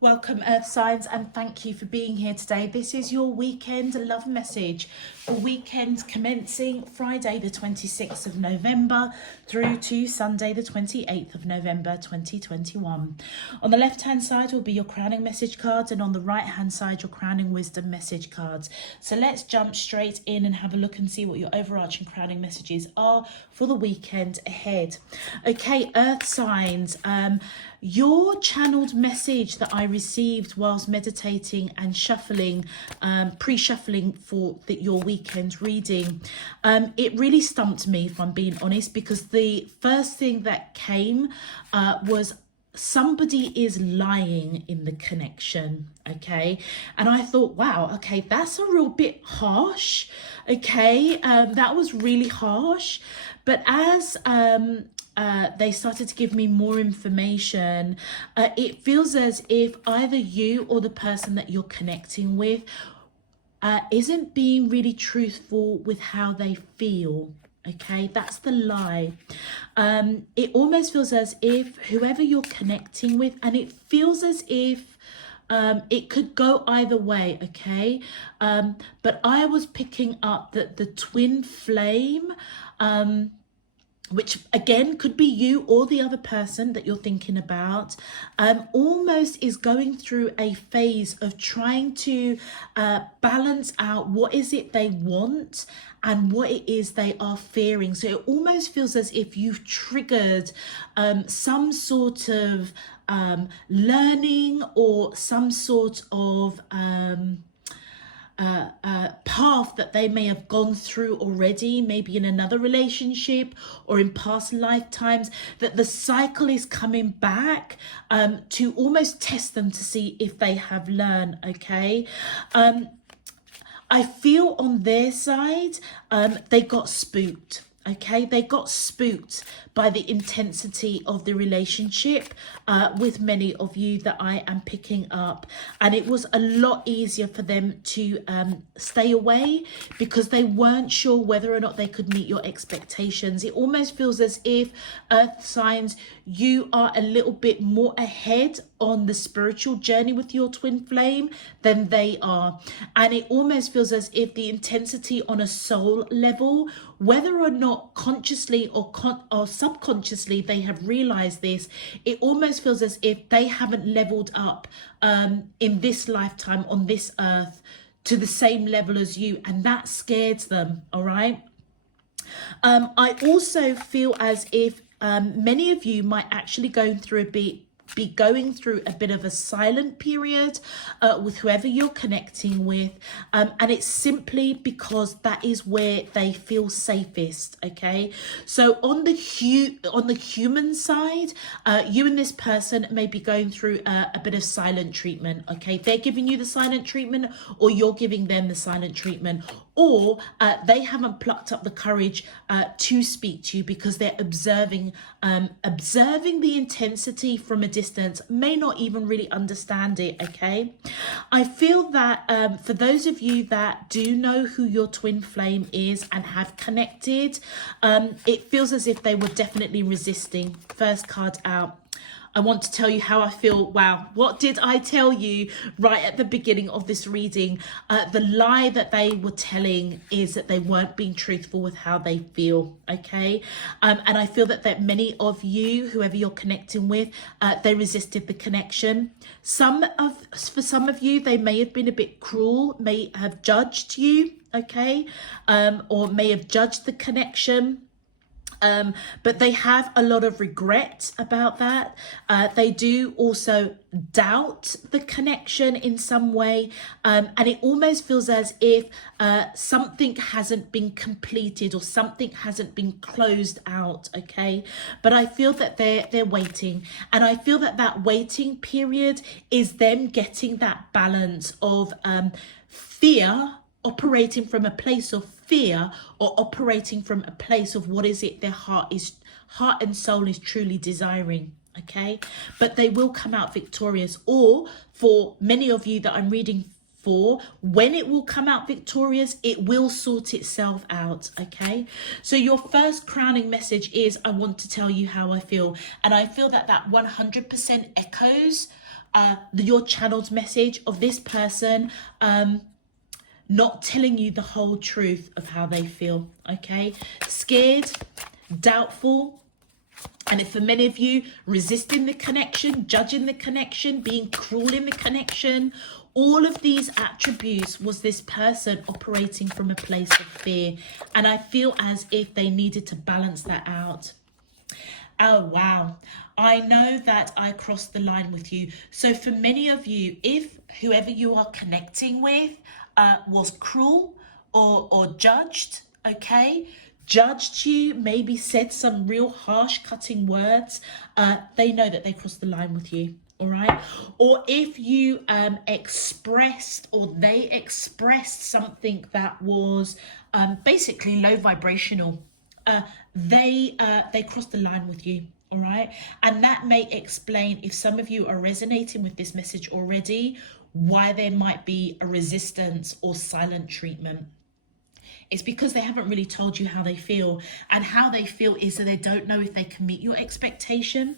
Welcome, Earth signs, and thank you for being here today. This is your weekend love message. The weekend commencing Friday, the 26th of November through to Sunday, the 28th of November 2021. On the left hand side will be your crowning message cards, and on the right hand side, your crowning wisdom message cards. So let's jump straight in and have a look and see what your overarching crowning messages are for the weekend ahead. Okay, Earth signs. Your channeled message that I received whilst meditating and shuffling, pre-shuffling for your weekend reading, it really stumped me, if I'm being honest, because the first thing that came was somebody is lying in the connection. Okay, and I thought, wow, okay, that's a real bit harsh. Okay, that was really harsh. But as they started to give me more information, it feels as if either you or the person that you're connecting with isn't being really truthful with how they feel. Okay, that's the lie. It almost feels as if whoever you're connecting with, and it feels as if it could go either way. Okay, but I was picking up that the twin flame, which again could be you or the other person that you're thinking about, almost is going through a phase of trying to balance out what is it they want and what it is they are fearing. So it almost feels as if you've triggered some sort of learning or some sort of path that they may have gone through already, maybe in another relationship or in past lifetimes, that the cycle is coming back to almost test them to see if they have learned. Okay, I feel on their side they got spooked. Okay, they got spooked by the intensity of the relationship with many of you that I am picking up. And it was a lot easier for them to stay away because they weren't sure whether or not they could meet your expectations. It almost feels as if, Earth signs, you are a little bit more ahead on the spiritual journey with your twin flame than they are. And it almost feels as if the intensity on a soul level, whether or not consciously or subconsciously they have realized this, it almost feels as if they haven't leveled up in this lifetime on this earth to the same level as you, and that scares them. All right, I also feel as if many of you might actually be going through a bit of a silent period with whoever you're connecting with, and it's simply because that is where they feel safest. Okay, so on the human side, you and this person may be going through a bit of silent treatment. Okay, they're giving you the silent treatment, or you're giving them the silent treatment, or they haven't plucked up the courage to speak to you because they're observing the intensity from a distance, may not even really understand it. Okay, I feel that for those of you that do know who your twin flame is and have connected, it feels as if they were definitely resisting. First card out. I want to tell you how I feel. Wow, what did I tell you right at the beginning of this reading? The lie that they were telling is that they weren't being truthful with how they feel. Okay, and I feel that many of you, whoever you're connecting with, they resisted the connection. For some of you, they may have been a bit cruel, may have judged you. Okay, or may have judged the connection. But they have a lot of regret about that. They do also doubt the connection in some way, and it almost feels as if something hasn't been completed or something hasn't been closed out. Okay, but I feel that they're waiting, and I feel that waiting period is them getting that balance of fear, operating from a place of fear, or operating from a place of what is it their heart and soul is truly desiring. Okay, but they will come out victorious. Or for many of you that I'm reading for, when it will come out victorious, it will sort itself out. Okay, so your first crowning message is, I want to tell you how I feel, and I feel that 100% echoes your channeled message of this person not telling you the whole truth of how they feel, okay? Scared, doubtful, and if for many of you, resisting the connection, judging the connection, being cruel in the connection, all of these attributes was this person operating from a place of fear. And I feel as if they needed to balance that out. Oh, wow. I know that I crossed the line with you. So for many of you, if whoever you are connecting with was cruel or judged, okay, judged you, maybe said some real harsh cutting words, they know that they crossed the line with you. All right. Or if you expressed, or they expressed something that was basically low vibrational, they crossed the line with you. All right. And that may explain, if some of you are resonating with this message already, why there might be a resistance or silent treatment. It's because they haven't really told you how they feel, and how they feel is that they don't know if they can meet your expectation.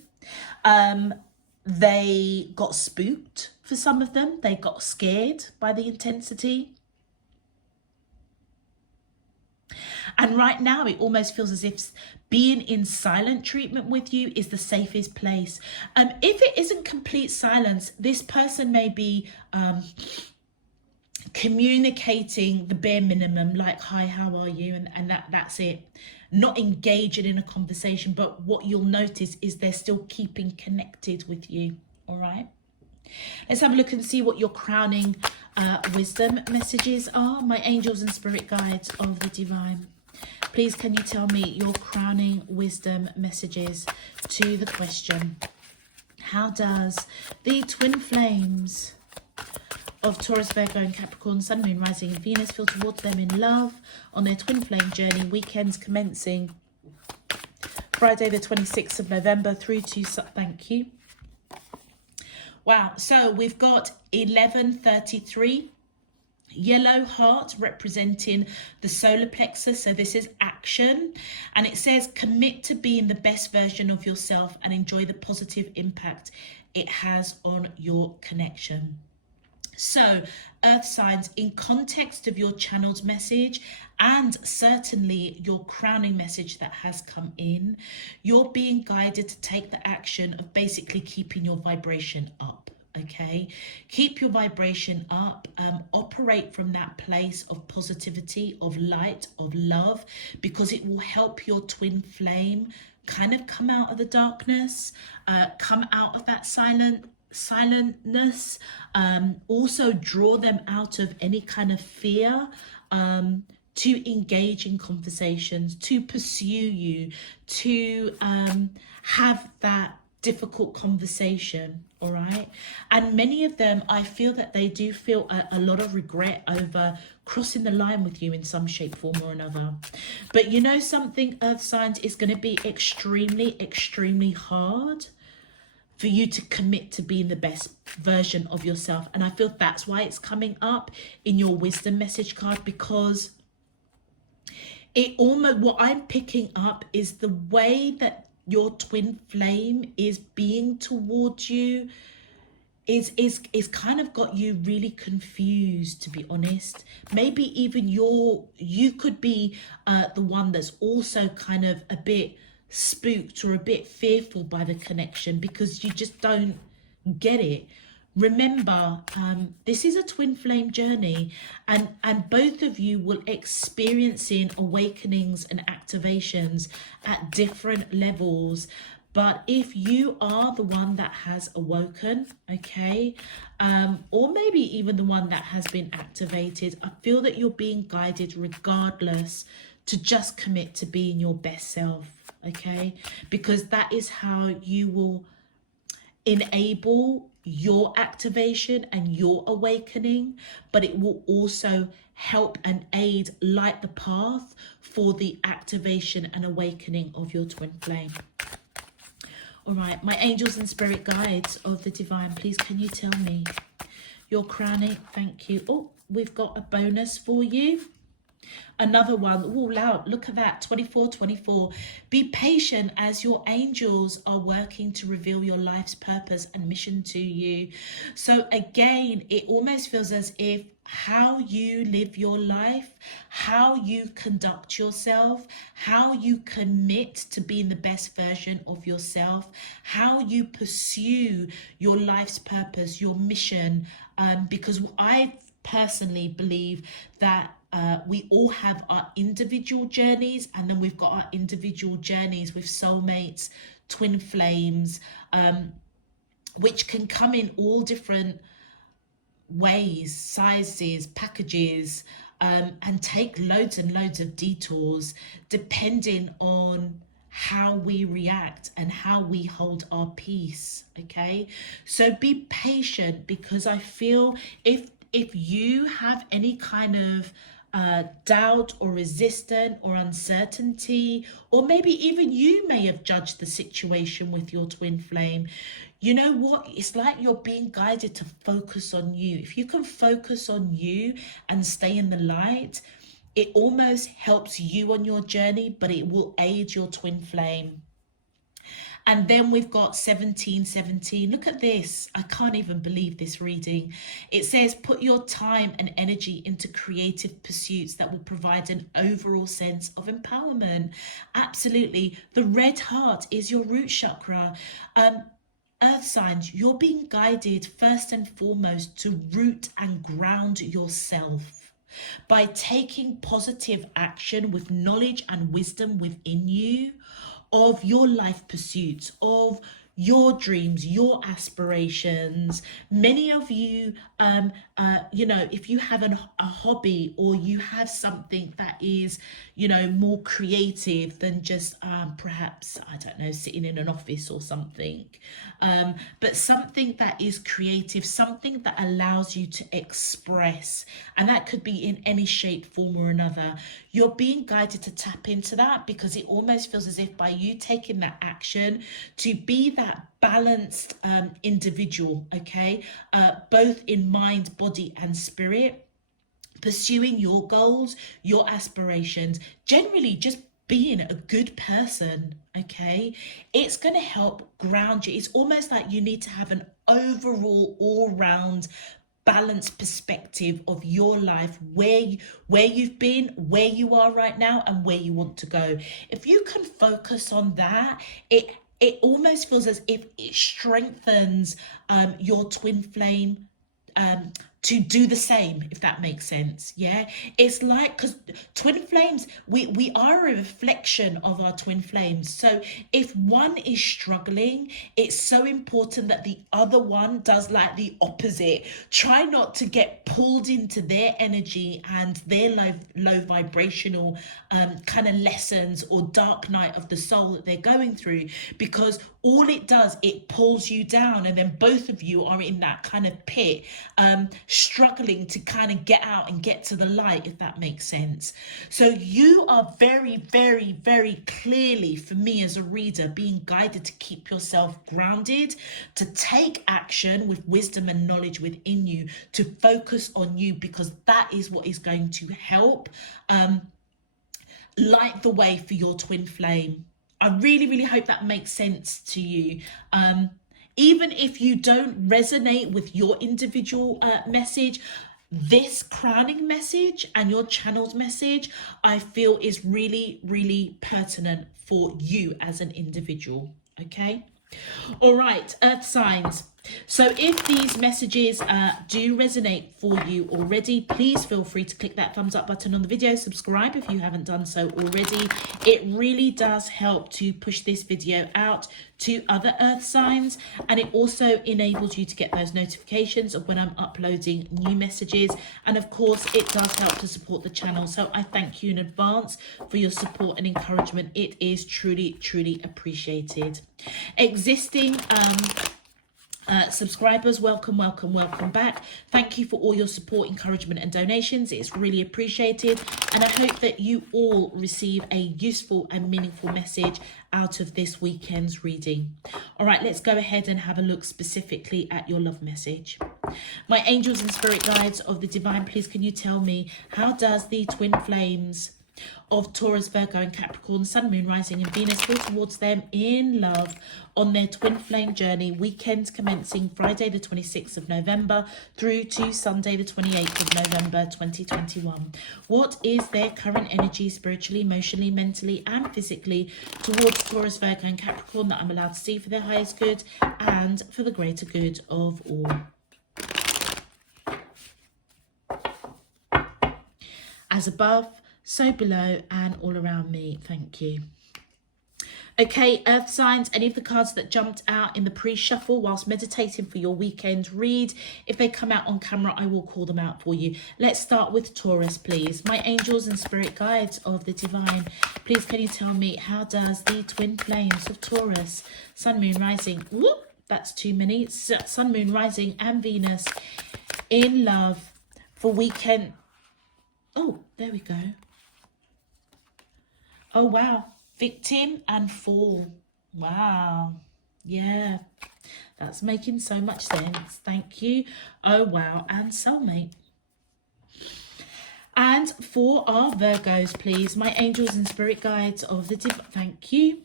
They got spooked for some of them. They got scared by the intensity. And right now, it almost feels as if being in silent treatment with you is the safest place. If it isn't complete silence, this person may be communicating the bare minimum, like, hi, how are you? And that's it. Not engaging in a conversation, but what you'll notice is they're still keeping connected with you. All right. Let's have a look and see what your crowning wisdom messages are. My angels and spirit guides of the divine, please can you tell me your crowning wisdom messages to the question, how does the twin flames of Taurus, Virgo and Capricorn, Sun, Moon, Rising and Venus feel towards them in love on their twin flame journey, weekends commencing Friday the 26th of November through to, thank you. Wow, so we've got 1133, yellow heart representing the solar plexus. So this is action, and it says commit to being the best version of yourself and enjoy the positive impact it has on your connection. So earth signs, in context of your channeled message and certainly your crowning message that has come in, you're being guided to take the action of basically keeping your vibration up. Okay, keep your vibration up, operate from that place of positivity, of light, of love, because it will help your twin flame kind of come out of the darkness, come out of that silentness, also draw them out of any kind of fear, to engage in conversations, to pursue you, to have that difficult conversation. All right. And many of them, I feel that they do feel a lot of regret over crossing the line with you in some shape, form or another. But you know something, earth signs, is going to be extremely, extremely hard for you to commit to being the best version of yourself. And I feel that's why it's coming up in your wisdom message card, because it almost, what I'm picking up is the way that your twin flame is being towards you is kind of got you really confused, to be honest. Maybe even you could be the one that's also kind of a bit spooked or a bit fearful by the connection, because you just don't get it. Remember, this is a twin flame journey, and both of you will experiencing awakenings and activations at different levels. But if you are the one that has awoken, okay, or maybe even the one that has been activated, I feel that you're being guided regardless to just commit to being your best self, okay? Because that is how you will enable your activation and your awakening, but it will also help and aid, light the path for the activation and awakening of your twin flame. All right, my angels and spirit guides of the divine, please can you tell me your crowning? Thank you. Oh, we've got a bonus for you. Another one, oh, loud, look at that, 24. Be patient as your angels are working to reveal your life's purpose and mission to you. So again, it almost feels as if how you live your life, how you conduct yourself, how you commit to being the best version of yourself, how you pursue your life's purpose, your mission, because I personally believe that we all have our individual journeys, and then we've got our individual journeys with soulmates, twin flames, which can come in all different ways, sizes, packages, and take loads and loads of detours depending on how we react and how we hold our peace. Okay, so be patient, because I feel if you have any kind of doubt or resistance or uncertainty, or maybe even you may have judged the situation with your twin flame, you know what, it's like you're being guided to focus on you. If you can focus on you and stay in the light, it almost helps you on your journey, but it will aid your twin flame. And then we've got 17. Look at this. I can't even believe this reading. It says, put your time and energy into creative pursuits that will provide an overall sense of empowerment. Absolutely. The red heart is your root chakra. Earth signs, you're being guided first and foremost to root and ground yourself by taking positive action with knowledge and wisdom within you of your life pursuits, of your dreams, your aspirations. Many of you, you know, if you have a hobby, or you have something that is, you know, more creative than just perhaps, I don't know, sitting in an office or something, but something that is creative, something that allows you to express, and that could be in any shape, form or another. You're being guided to tap into that, because it almost feels as if by you taking that action to be that balanced individual, okay, both in mind, body and spirit, pursuing your goals, your aspirations, generally just being a good person, okay, it's going to help ground you. It's almost like you need to have an overall, all-round balanced perspective of your life, where you've been, where you are right now, and where you want to go. If you can focus on that, it almost feels as if it strengthens your twin flame to do the same, if that makes sense. Yeah, it's like, because twin flames, we are a reflection of our twin flames. So if one is struggling, it's so important that the other one does like the opposite. Try not to get pulled into their energy and their low vibrational kind of lessons or dark night of the soul that they're going through, because all it does, it pulls you down, and then both of you are in that kind of pit, struggling to kind of get out and get to the light, if that makes sense. So you are very, very, very clearly, for me as a reader, being guided to keep yourself grounded, to take action with wisdom and knowledge within you, to focus on you, because that is what is going to help light the way for your twin flame. I really, really hope that makes sense to you. Even if you don't resonate with your individual message, this crowning message and your channel's message, I feel is really, really pertinent for you as an individual. Okay. All right, earth signs. So if these messages do resonate for you already, please feel free to click that thumbs up button on the video, subscribe if you haven't done so already. It really does help to push this video out to other earth signs, and it also enables you to get those notifications of when I'm uploading new messages, and of course it does help to support the channel. So I thank you in advance for your support and encouragement. It is truly, truly appreciated. Existing Subscribers, welcome, welcome, welcome back. Thank you for all your support, encouragement and donations. It's really appreciated, and I hope that you all receive a useful and meaningful message out of this weekend's reading. All right, let's go ahead and have a look specifically at your love message. My angels and spirit guides of the divine, please can you tell me, how does the twin flames of Taurus, Virgo and Capricorn, Sun, Moon, Rising and Venus feel towards them in love on their twin flame journey, weekend commencing Friday the 26th of November through to Sunday the 28th of November 2021? What is their current energy spiritually, emotionally, mentally and physically towards Taurus, Virgo and Capricorn that I'm allowed to see for their highest good and for the greater good of all? As above, so below and all around me. Thank you. Okay, earth signs, any of the cards that jumped out in the pre-shuffle whilst meditating for your weekend read, if they come out on camera, I will call them out for you. Let's start with Taurus, please. My angels and spirit guides of the divine, please can you tell me, how does the twin flames of Taurus, Sun, Moon, Rising, whoop, that's too many, Sun, Moon, Rising and Venus in love for weekend, oh, there we go. Oh, wow. Victim and fall. Wow. Yeah. That's making so much sense. Thank you. Oh, wow. And soulmate. And for our Virgos, please. My angels and spirit guides of the divine. Thank you.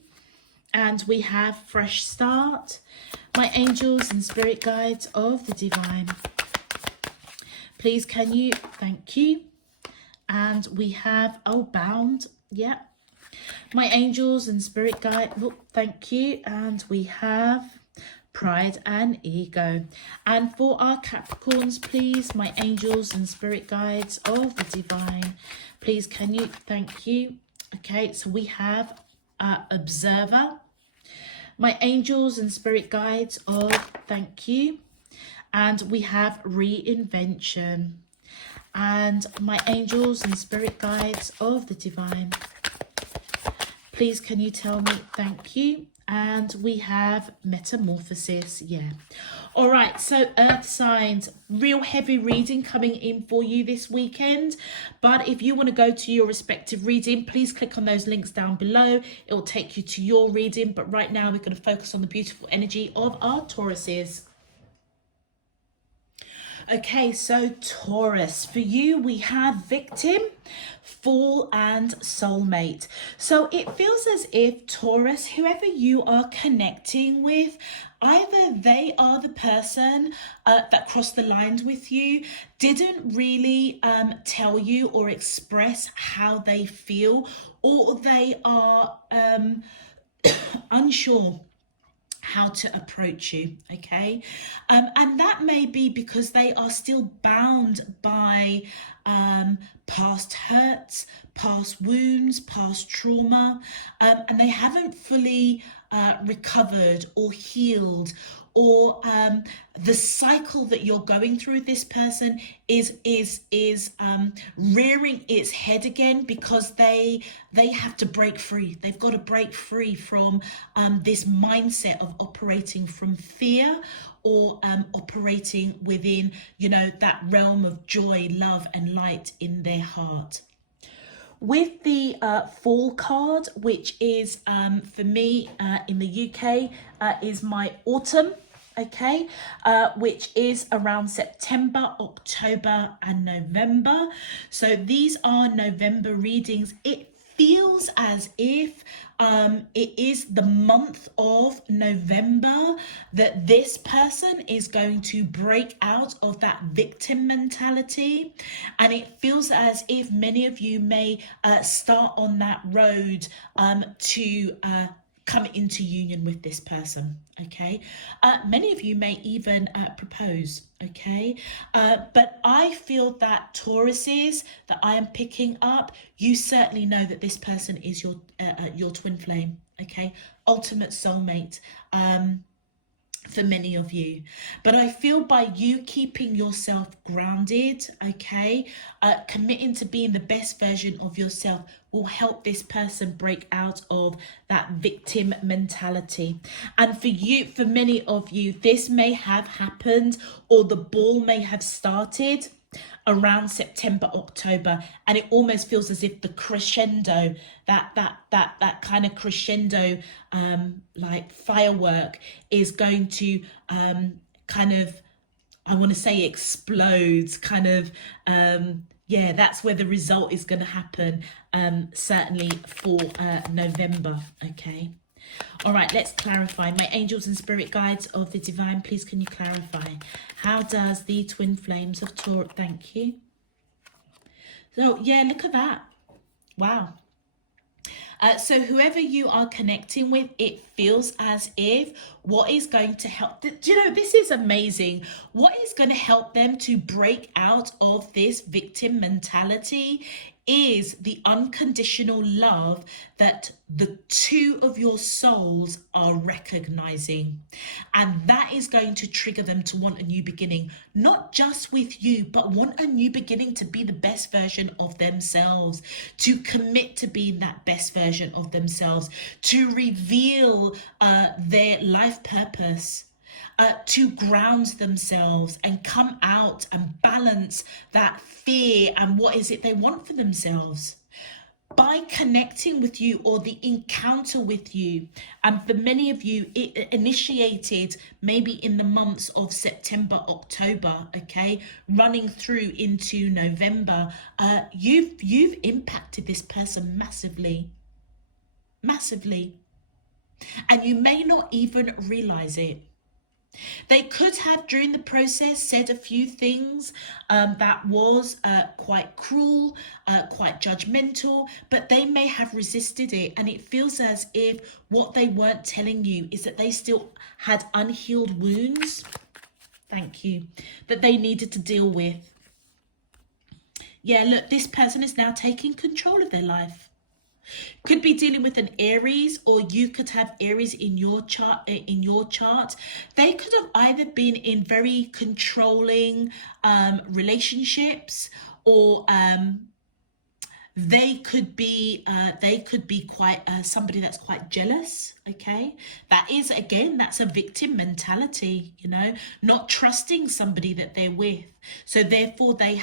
And we have fresh start. My angels and spirit guides of the divine. Please, can you? Thank you. And we have, oh, bound. Yeah. My angels and spirit guide, oh, thank you. And we have pride and ego. And for our Capricorns, please, my angels and spirit guides of the divine, please can you? Thank you. Okay, so we have observer. My angels and spirit guides of, thank you. And we have reinvention. And my angels and spirit guides of the divine, please can you tell me? Thank you. And we have metamorphosis. Yeah. All right. So earth signs, real heavy reading coming in for you this weekend. But if you want to go to your respective reading, please click on those links down below. It will take you to your reading. But right now we're going to focus on the beautiful energy of our Tauruses. Okay, so Taurus, for you we have victim, fall and soulmate. So it feels as if Taurus, whoever you are connecting with, either they are the person that crossed the lines with you, didn't really tell you or express how they feel, or they are unsure how to approach you, okay? And that may be because they are still bound by past hurts, past wounds, past trauma, and they haven't fully recovered or healed, or the cycle that you're going through, this person is rearing its head again because they have to break free. They've got to break free from this mindset of operating from fear, or operating within, you know, that realm of joy, love and light in their heart. With the fall card, which is for me in the UK, is my autumn, okay, which is around September, October and November. So these are November readings. It feels as if it is the month of November that this person is going to break out of that victim mentality, and it feels as if many of you may start on that road to come into union with this person, okay? Many of you may even propose, okay? But I feel that Tauruses that I am picking up, you certainly know that this person is your twin flame, okay? Ultimate soulmate. for many of you. But I feel by you keeping yourself grounded, okay, committing to being the best version of yourself will help this person break out of that victim mentality. And for you, for many of you, this may have happened, or the ball may have started around September, October, and it almost feels as if the crescendo, that kind of crescendo, like firework, is going to kind of, I want to say, explodes, kind of, yeah, that's where the result is going to happen, certainly for November, okay? All right, let's clarify. My angels and spirit guides of the divine, please can you clarify? How does the twin flames of Taurus, thank you. So, yeah, look at that. Wow. So whoever you are connecting with, it feels as if what is going to help, do you know, this is amazing. What is going to help them to break out of this victim mentality is the unconditional love that the two of your souls are recognizing. And that is going to trigger them to want a new beginning, not just with you, but want a new beginning to be the best version of themselves, to commit to being that best version of themselves, to reveal their life purpose, to ground themselves and come out and balance that fear and what is it they want for themselves. By connecting with you, or the encounter with you, and for many of you it initiated maybe in the months of September, October, okay, running through into November, you've impacted this person massively, and you may not even realize it. They could have, during the process, said a few things that was quite cruel, quite judgmental, but they may have resisted it. And it feels as if what they weren't telling you is that they still had unhealed wounds, thank you, that they needed to deal with. Yeah, look, this person is now taking control of their life. Could be dealing with an Aries, or you could have Aries in your chart. They could have either been in very controlling relationships, or they could be quite somebody that's quite jealous, okay? That is, again, that's a victim mentality, you know, not trusting somebody that they're with. So therefore they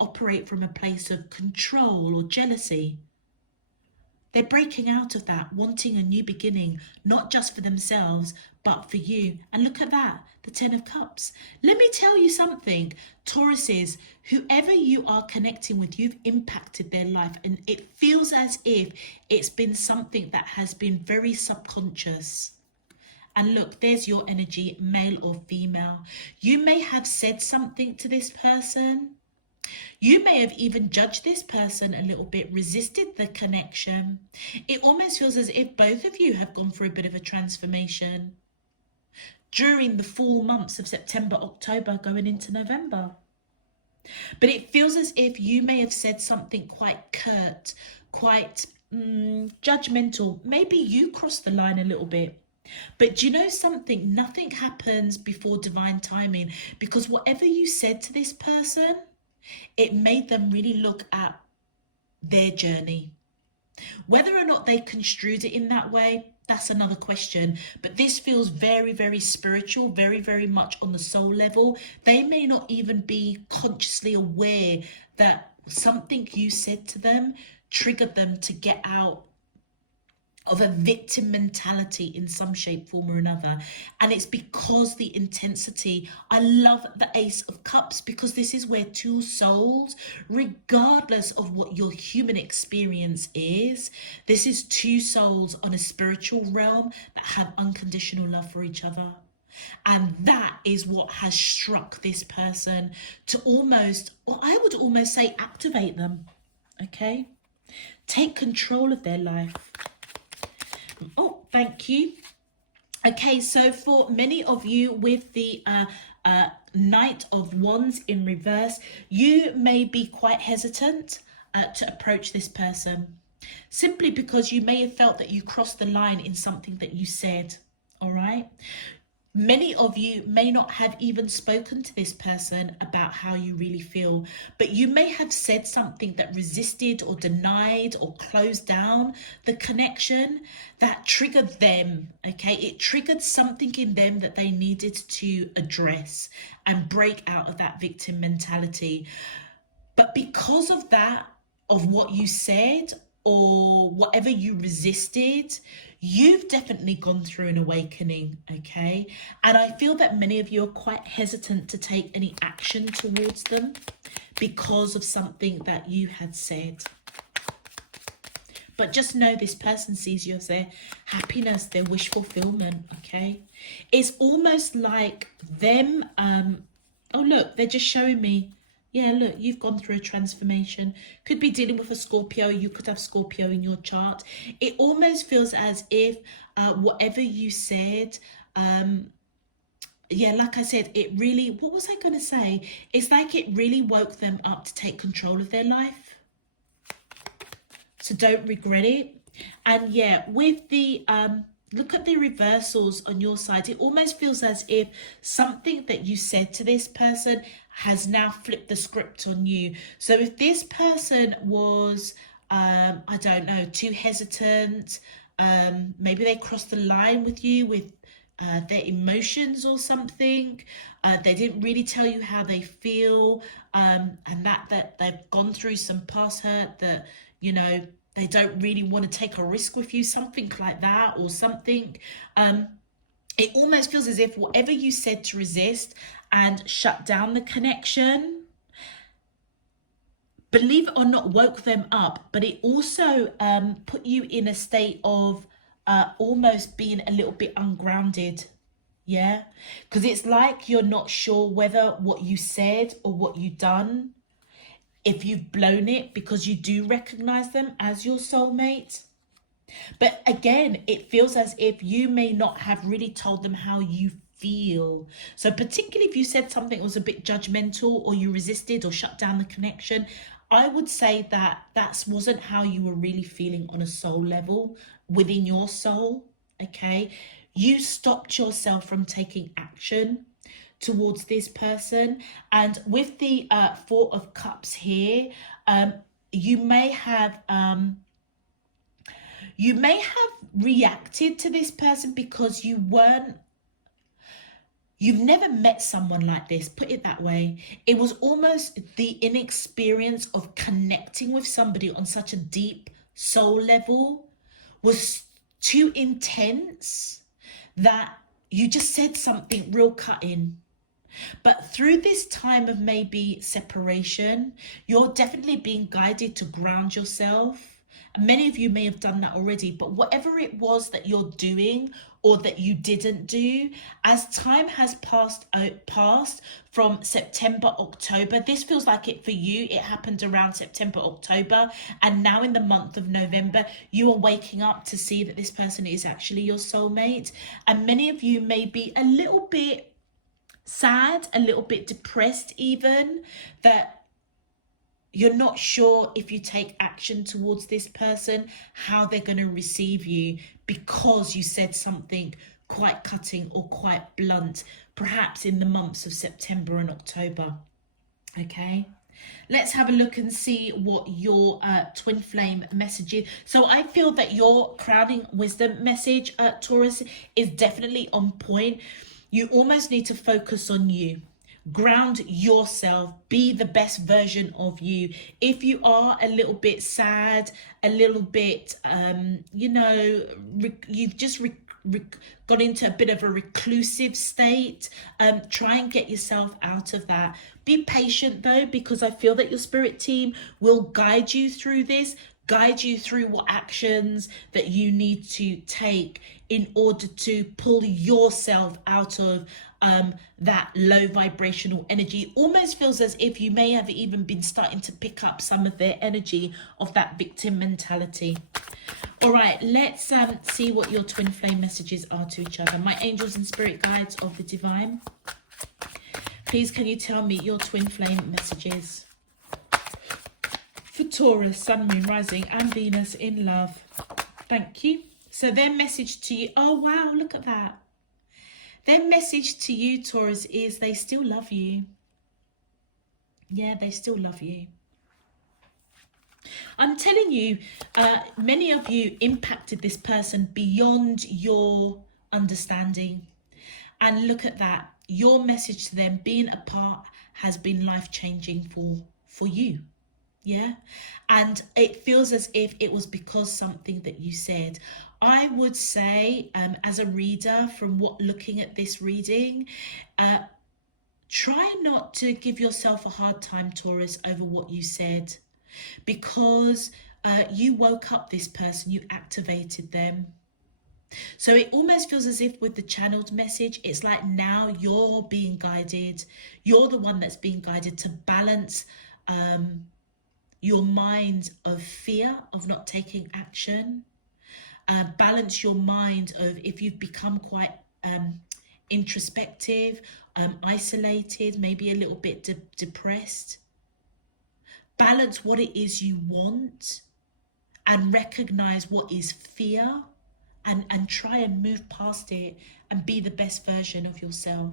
operate from a place of control or jealousy. They're breaking out of that, wanting a new beginning, not just for themselves, but for you. And look at that, the 10 of Cups. Let me tell you something, Tauruses, whoever you are connecting with, you've impacted their life. And it feels as if it's been something that has been very subconscious. And look, there's your energy, male or female. You may have said something to this person. You may have even judged this person a little bit, resisted the connection. It almost feels as if both of you have gone through a bit of a transformation during the fall months of September, October, going into November. But it feels as if you may have said something quite curt, quite judgmental. Maybe you crossed the line a little bit. But do you know something? Nothing happens before divine timing, because whatever you said to this person, it made them really look at their journey. Whether or not they construed it in that way, that's another question. But this feels very, very spiritual, very, very much on the soul level. They may not even be consciously aware that something you said to them triggered them to get out of a victim mentality in some shape, form or another. And it's because the intensity. I love the Ace of Cups, because this is where two souls, regardless of what your human experience is, this is two souls on a spiritual realm that have unconditional love for each other. And that is what has struck this person to almost, or I would almost say, activate them, okay? Take control of their life. Oh, thank you. Okay, so for many of you with the Knight of Wands in reverse, you may be quite hesitant to approach this person, simply because you may have felt that you crossed the line in something that you said, all right? Many of you may not have even spoken to this person about how you really feel, but you may have said something that resisted or denied or closed down the connection that triggered them, okay? It triggered something in them that they needed to address and break out of that victim mentality. But because of that, of what you said or whatever you resisted, you've definitely gone through an awakening, okay? And I feel that many of you are quite hesitant to take any action towards them because of something that you had said. But just know this person sees you as their happiness, their wish fulfillment, okay? It's almost like them, oh look, they're just showing me, yeah, look, you've gone through a transformation. Could be dealing with a Scorpio. You could have Scorpio in your chart. It almost feels as if whatever you said, yeah, like I said, it really, what was I going to say? It's like it really woke them up to take control of their life. So don't regret it. And yeah, with the look at the reversals on your side. It almost feels as if something that you said to this person has now flipped the script on you. So if this person was I don't know, too hesitant, maybe they crossed the line with you with their emotions or something, they didn't really tell you how they feel, and that they've gone through some past hurt, that, you know, they don't really want to take a risk with you, something like that, or something. It almost feels as if whatever you said to resist and shut down the connection, believe it or not, woke them up, but it also put you in a state of almost being a little bit ungrounded. Yeah, because it's like you're not sure whether what you said or what you done, if you've blown it, because you do recognize them as your soulmate. But again, it feels as if you may not have really told them how you feel. So particularly if you said something that was a bit judgmental, or you resisted or shut down the connection, I would say that that wasn't how you were really feeling on a soul level, within your soul, okay? You stopped yourself from taking action towards this person. And with the Four of Cups here, you may have reacted to this person because you've never met someone like this, put it that way. It was almost the inexperience of connecting with somebody on such a deep soul level was too intense that you just said something real cutting. But through this time of maybe separation, you're definitely being guided to ground yourself. And many of you may have done that already, but whatever it was that you're doing or that you didn't do, as time has passed from September, October, this feels like it for you. It happened around September, October, and now in the month of November, you are waking up to see that this person is actually your soulmate. And many of you may be a little bit sad, a little bit depressed even, that you're not sure if you take action towards this person, how they're going to receive you, because you said something quite cutting or quite blunt, perhaps in the months of September and October. Okay, let's have a look and see what your twin flame message is. So I feel that your crowning wisdom message, Taurus, is definitely on point. You almost need to focus on you. Ground yourself, be the best version of you. If you are a little bit sad, a little bit you've just got into a bit of a reclusive state, try and get yourself out of that. Be patient though, because I feel that your spirit team will guide you through this, guide you through what actions that you need to take in order to pull yourself out of that low vibrational energy. It almost feels as if you may have even been starting to pick up some of their energy of that victim mentality. All right, let's see what your twin flame messages are to each other. My angels and spirit guides of the divine, please can you tell me your twin flame messages for Taurus, Sun, Moon, Rising and Venus in love. Thank you. So their message to you, oh wow, look at that. Their message to you, Taurus, is they still love you. Yeah, they still love you. I'm telling you, many of you impacted this person beyond your understanding. And look at that. Your message to them, being apart, has been life-changing for you. Yeah. And it feels as if it was because something that you said. I would say, as a reader, from looking at this reading, try not to give yourself a hard time, Taurus, over what you said, because you woke up this person, you activated them. So it almost feels as if with the channeled message, it's like now you're being guided. You're the one that's being guided to balance your mind of fear of not taking action. Balance your mind of if you've become quite introspective, isolated, maybe a little bit depressed. Balance what it is you want and recognize what is fear. And try and move past it and be the best version of yourself.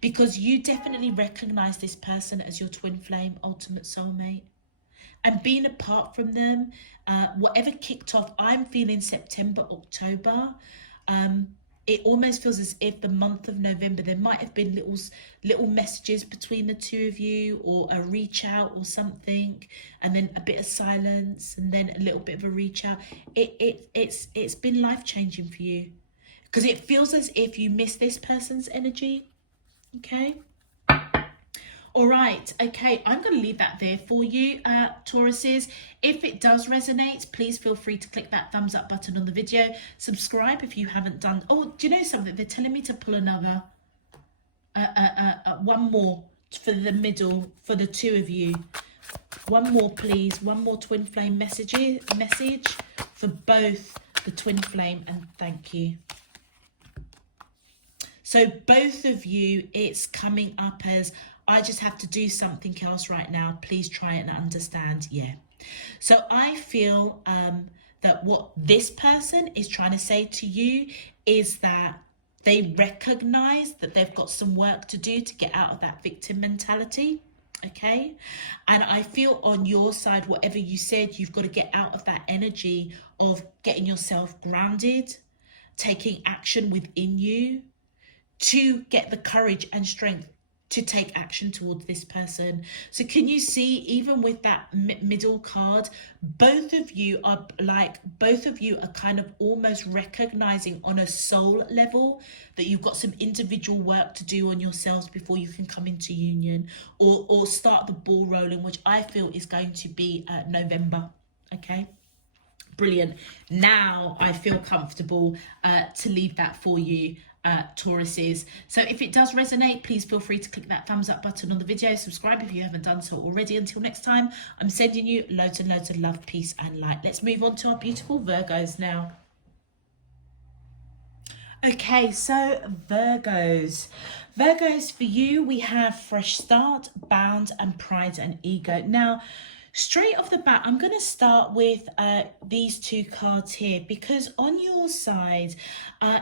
Because you definitely recognize this person as your twin flame, ultimate soulmate. And being apart from them, whatever kicked off, I'm feeling September, October. It almost feels as if the month of November, there might have been little messages between the two of you, or a reach out or something, and then a bit of silence, and then a little bit of a reach out. It's been life-changing for you, because it feels as if you miss this person's energy. Okay. All right, okay, I'm going to leave that there for you, Tauruses. If it does resonate, please feel free to click that thumbs up button on the video. Subscribe if you haven't done. Oh, do you know something? They're telling me to pull another, one more for the middle, for the two of you. One more, please. One more twin flame message for both the twin flame, and thank you. So both of you, it's coming up as, I just have to do something else right now. Please try and understand. Yeah. So I feel that what this person is trying to say to you is that they recognize that they've got some work to do to get out of that victim mentality. Okay. And I feel on your side, whatever you said, you've got to get out of that energy of getting yourself grounded, taking action within you to get the courage and strength to take action towards this person. So can you see, even with that middle card, both of you are kind of almost recognizing on a soul level that you've got some individual work to do on yourselves before you can come into union, or start the ball rolling, which I feel is going to be November. Okay. Brilliant. Now I feel comfortable to leave that for you, Tauruses. So if it does resonate, please feel free to click that thumbs up button on the video. Subscribe if you haven't done so already. Until next time, I'm sending you loads and loads of love, peace and light. Let's move on to our beautiful Virgos now. Okay, so Virgos, for you, we have fresh start, bound, and pride and ego. Now, straight off the bat, I'm going to start with these two cards here, because on your side,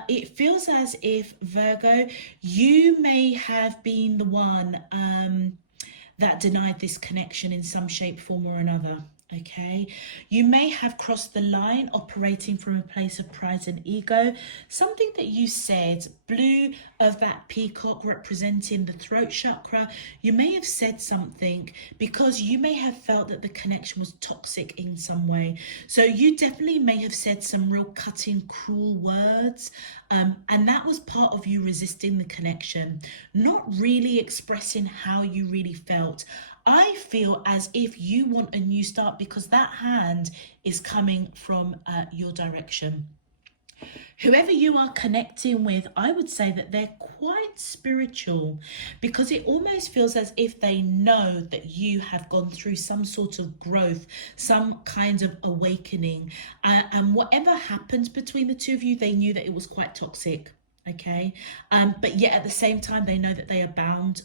it feels as if, Virgo, you may have been the one that denied this connection in some shape, form or another. Okay, you may have crossed the line operating from a place of pride and ego. Something that you said, blue of that peacock representing the throat chakra, you may have said something because you may have felt that the connection was toxic in some way. So you definitely may have said some real cutting, cruel words, and that was part of you resisting the connection, not really expressing how you really felt. I feel as if you want a new start, because that hand is coming from your direction. Whoever you are connecting with, I would say that they're quite spiritual, because it almost feels as if they know that you have gone through some sort of growth, some kind of awakening, and whatever happened between the two of you, they knew that it was quite toxic. Okay, but yet at the same time they know that they are bound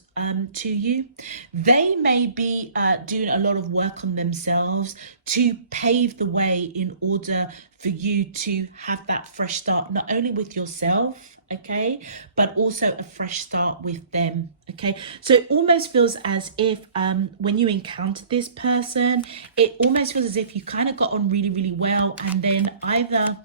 to you. They may be doing a lot of work on themselves to pave the way in order for you to have that fresh start, not only with yourself, okay, but also a fresh start with them. Okay, so it almost feels as if when you encountered this person, it almost feels as if you kind of got on really, really well, and then either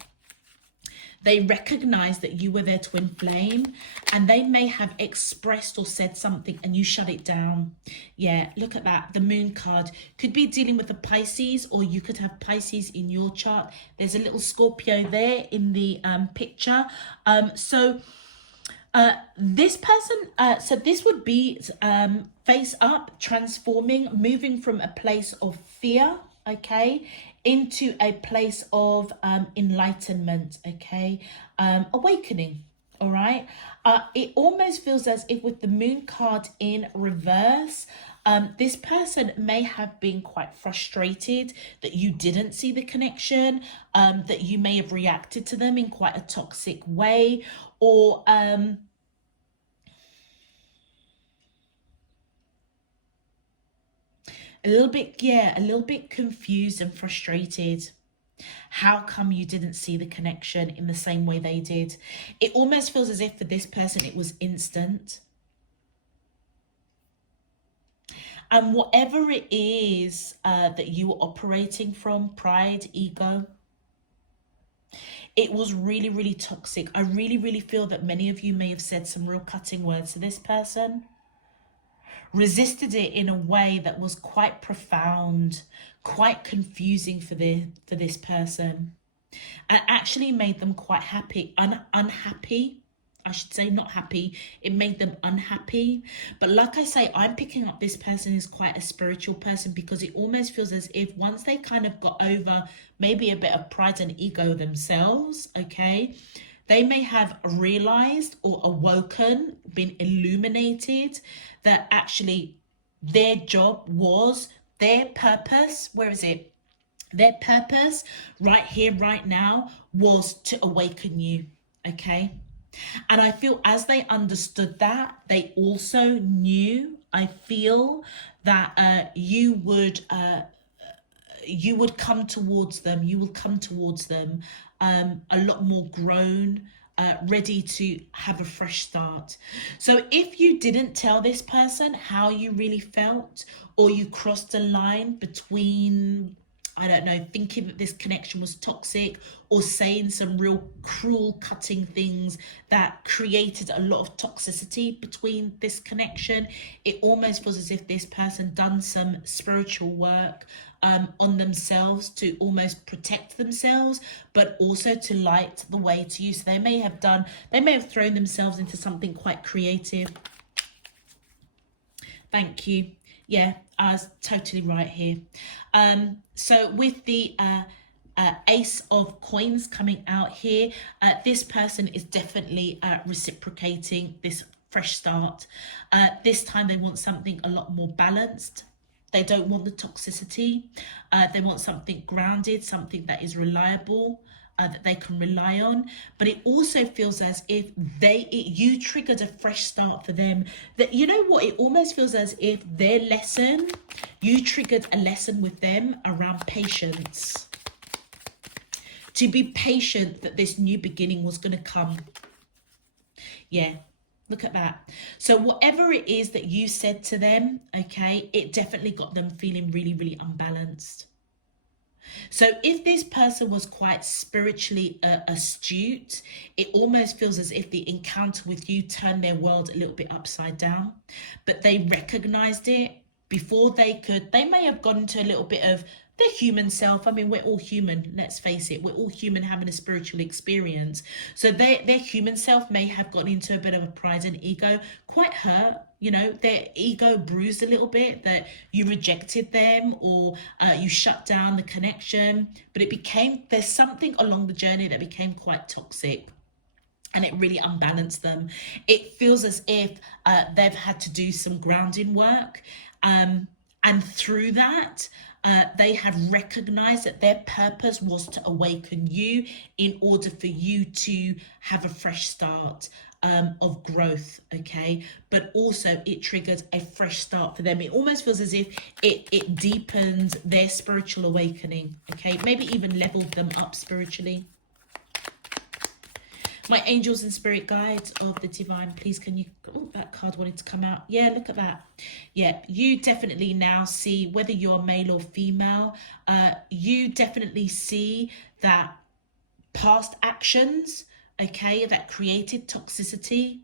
they recognize that you were their twin flame, and they may have expressed or said something and you shut it down. Yeah, look at that. The moon card could be dealing with the Pisces, or you could have Pisces in your chart. There's a little Scorpio there in the picture. This person, so this would be face up, transforming, moving from a place of fear, okay, into a place of enlightenment, okay, awakening. All right. It almost feels as if with the moon card in reverse, this person may have been quite frustrated that you didn't see the connection, that you may have reacted to them in quite a toxic way, or a little bit confused and frustrated. How come you didn't see the connection in the same way they did? It almost feels as if for this person it was instant. And whatever it is that you were operating from, pride, ego, it was really, really toxic. I really, really feel that many of you may have said some real cutting words to this person, resisted it in a way that was quite profound, quite confusing for this person, and actually made them quite unhappy. I should say not happy. It made them unhappy. But like I say, I'm picking up this person is quite a spiritual person, because it almost feels as if once they kind of got over maybe a bit of pride and ego themselves, okay, they may have realized or awoken, been illuminated, that actually their job was, their purpose, where is it? Their purpose right here, right now, was to awaken you, okay? And I feel as they understood that, they also knew, I feel, that you would come towards them. You will come towards them a lot more grown, ready to have a fresh start. So if you didn't tell this person how you really felt, or you crossed a line between, I don't know, thinking that this connection was toxic, or saying some real cruel, cutting things that created a lot of toxicity between this connection, it almost feels as if this person done some spiritual work on themselves to almost protect themselves, but also to light the way to you. So they may have thrown themselves into something quite creative. Thank you. Yeah, I was totally right here. So with the Ace of Coins coming out here, this person is definitely reciprocating this fresh start. This time they want something a lot more balanced. They don't want the toxicity. They want something grounded, something that is reliable, that they can rely on. But it also feels as if you triggered a fresh start for them. That, you know what, it almost feels as if their lesson, you triggered a lesson with them around patience. To be patient, that this new beginning was going to come. Yeah. Look at that. So whatever it is that you said to them, okay, it definitely got them feeling really, really unbalanced. So if this person was quite spiritually astute, it almost feels as if the encounter with you turned their world a little bit upside down. But they recognized it before they may have gone into a little bit of their human self. I mean, we're all human, let's face it. We're all human having a spiritual experience. So their human self may have gotten into a bit of a pride and ego, quite hurt, you know, their ego bruised a little bit, that you rejected them, or you shut down the connection. But there's something along the journey that became quite toxic, and it really unbalanced them. It feels as if they've had to do some grounding work. And through that, they had recognized that their purpose was to awaken you in order for you to have a fresh start. of growth, okay? But also it triggers a fresh start for them. It almost feels as if it deepens their spiritual awakening, okay? Maybe even leveled them up spiritually. My angels and spirit guides of the divine, please can you, oh, that card wanted to come out. Yeah, look at that. Yeah, you definitely now see, whether you're male or female, you definitely see that past actions, okay, that created toxicity,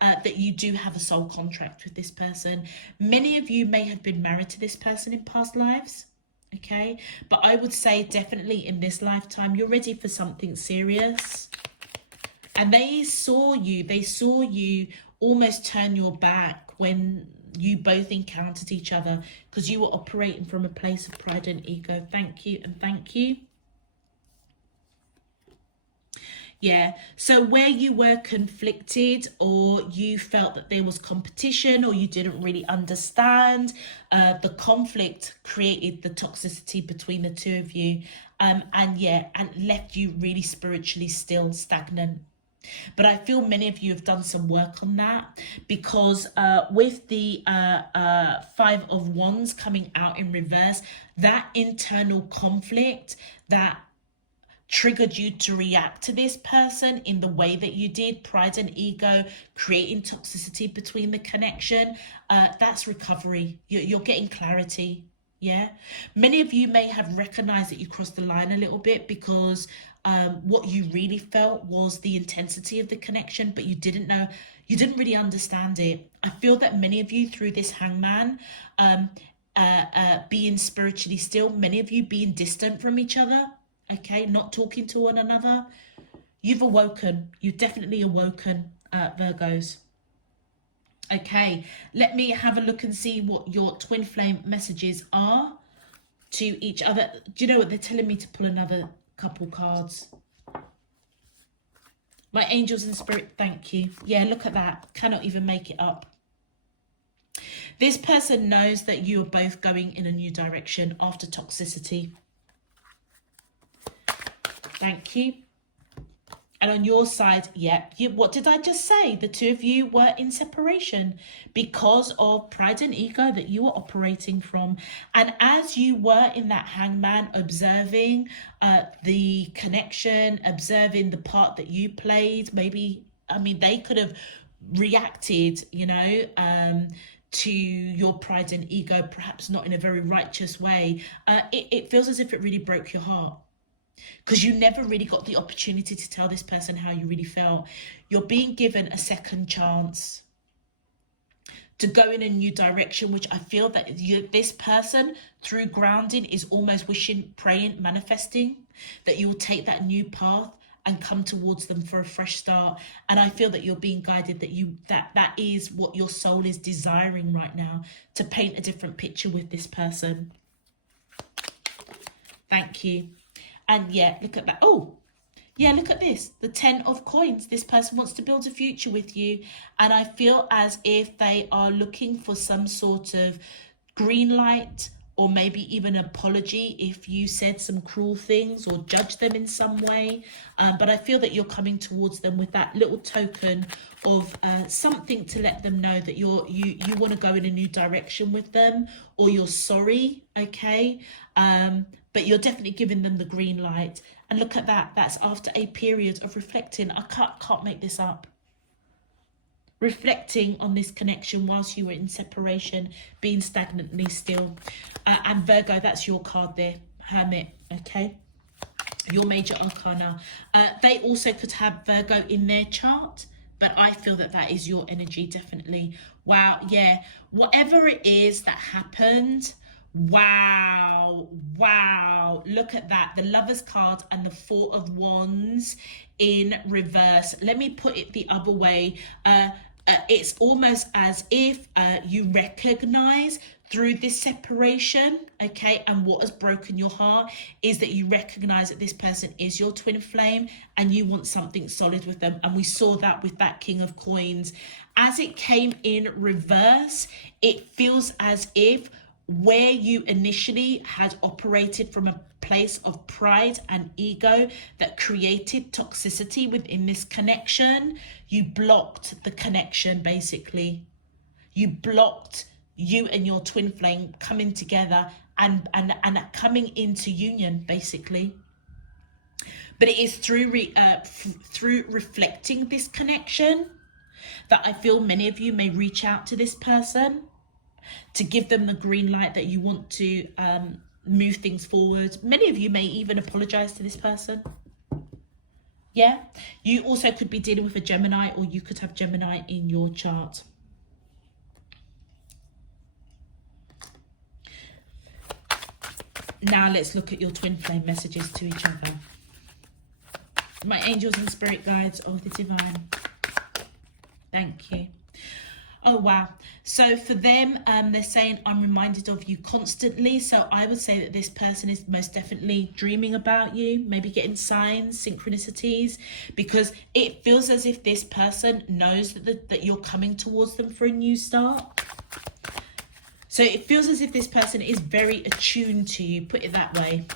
that you do have a soul contract with this person. Many of you may have been married to this person in past lives, okay? But I would say definitely in this lifetime, you're ready for something serious. And they saw you almost turn your back when you both encountered each other, because you were operating from a place of pride and ego. Thank you and thank you. Yeah, so where you were conflicted, or you felt that there was competition, or you didn't really understand, the conflict created the toxicity between the two of you, and left you really spiritually still stagnant. But I feel many of you have done some work on that, because with the Five of Wands coming out in reverse, that internal conflict that triggered you to react to this person in the way that you did, pride and ego, creating toxicity between the connection, that's recovery. You're getting clarity. Yeah, many of you may have recognized that you crossed the line a little bit, because what you really felt was the intensity of the connection, but you didn't really understand it. I feel that many of you, through this hangman, being spiritually still, many of you being distant from each other, okay, not talking to one another, you've awoken. You've definitely awoken, Virgos. Okay, let me have a look and see what your twin flame messages are to each other. Do you know what? They're telling me to pull another couple cards. My angels and spirit, thank you. Yeah, look at that. Cannot even make it up. This person knows that you are both going in a new direction after toxicity. Thank you. And on your side, yeah, what did I just say? The two of you were in separation because of pride and ego that you were operating from. And as you were in that hangman, observing the connection, observing the part that you played, maybe, I mean, they could have reacted, you know, to your pride and ego, perhaps not in a very righteous way. It feels as if it really broke your heart, because you never really got the opportunity to tell this person how you really felt. You're being given a second chance to go in a new direction, which I feel that this person, through grounding, is almost wishing, praying, manifesting that you will take that new path and come towards them for a fresh start. And I feel that you're being guided, that is what your soul is desiring right now, to paint a different picture with this person. Thank you. And yeah, look at that. Oh, yeah, look at this. The 10 of coins. This person wants to build a future with you. And I feel as if they are looking for some sort of green light, or maybe even apology if you said some cruel things or judged them in some way. But I feel that you're coming towards them with that little token of something to let them know that you want to go in a new direction with them, or you're sorry, okay? But you're definitely giving them the green light. And look at that. That's after a period of reflecting. I can't make this up. Reflecting on this connection whilst you were in separation, being stagnantly still. And Virgo, that's your card there, Hermit, okay? Your major arcana. They also could have Virgo in their chart, but I feel that that is your energy, definitely. Wow, yeah. Whatever it is that happened, wow, look at that. The Lovers card and the Four of Wands in reverse. Let me put it the other way. It's almost as if you recognize through this separation, okay, and what has broken your heart is that you recognize that this person is your twin flame and you want something solid with them. And we saw that with that King of Coins. As it came in reverse, it feels as if where you initially had operated from a place of pride and ego that created toxicity within this connection, you blocked the connection, basically. You blocked you and your twin flame coming together and coming into union, basically. But it is through reflecting this connection that I feel many of you may reach out to this person to give them the green light that you want to move things forward. Many of you may even apologize to this person. Yeah, you also could be dealing with a Gemini, or you could have Gemini in your chart. Now let's look at your twin flame messages to each other. My angels and spirit guides of the divine. Thank you. Oh, wow. So for them, they're saying, I'm reminded of you constantly. So I would say that this person is most definitely dreaming about you, maybe getting signs, synchronicities, because it feels as if this person knows that you're coming towards them for a new start. So it feels as if this person is very attuned to you, put it that way.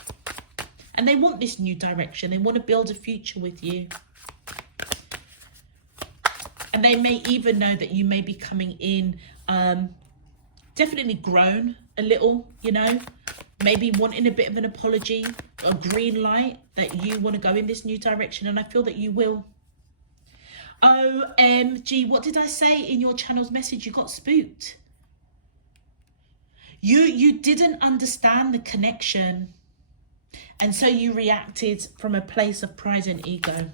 And they want this new direction. They want to build a future with you. And they may even know that you may be coming in, definitely grown a little, you know, maybe wanting a bit of an apology, a green light that you want to go in this new direction. And I feel that you will. OMG, what did I say in your channel's message? You got spooked. You didn't understand the connection. And so you reacted from a place of pride and ego.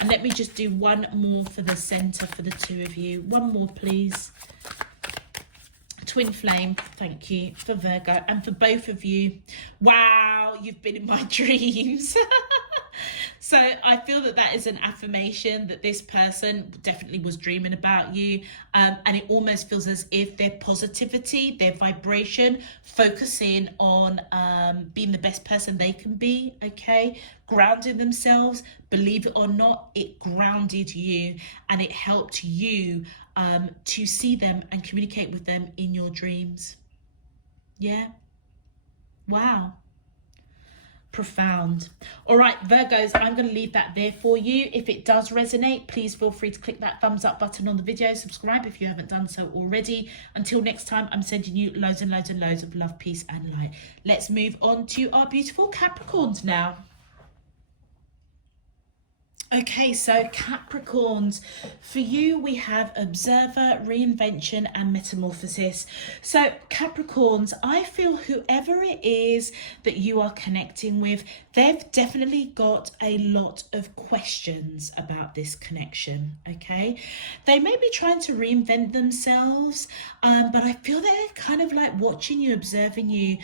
And let me just do one more for the center for the two of you. One more, please. Twin flame, thank you, for Virgo. And for both of you, wow, you've been in my dreams. So I feel that that is an affirmation that this person definitely was dreaming about you. And it almost feels as if their positivity, their vibration, focusing on being the best person they can be, okay? Grounding themselves, believe it or not, it grounded you and it helped you to see them and communicate with them in your dreams. Yeah? Wow. Profound. All right, Virgos, I'm going to leave that there for you. If it does resonate, please feel free to click that thumbs up button on the video. Subscribe if you haven't done so already. Until next time, I'm sending you loads and loads and loads of love, peace and light. Let's move on to our beautiful Capricorns now. Okay, so Capricorns, for you we have observer, reinvention and metamorphosis. So Capricorns, I feel whoever it is that you are connecting with, they've definitely got a lot of questions about this connection, okay? They may be trying to reinvent themselves, but I feel they're kind of like watching you, observing you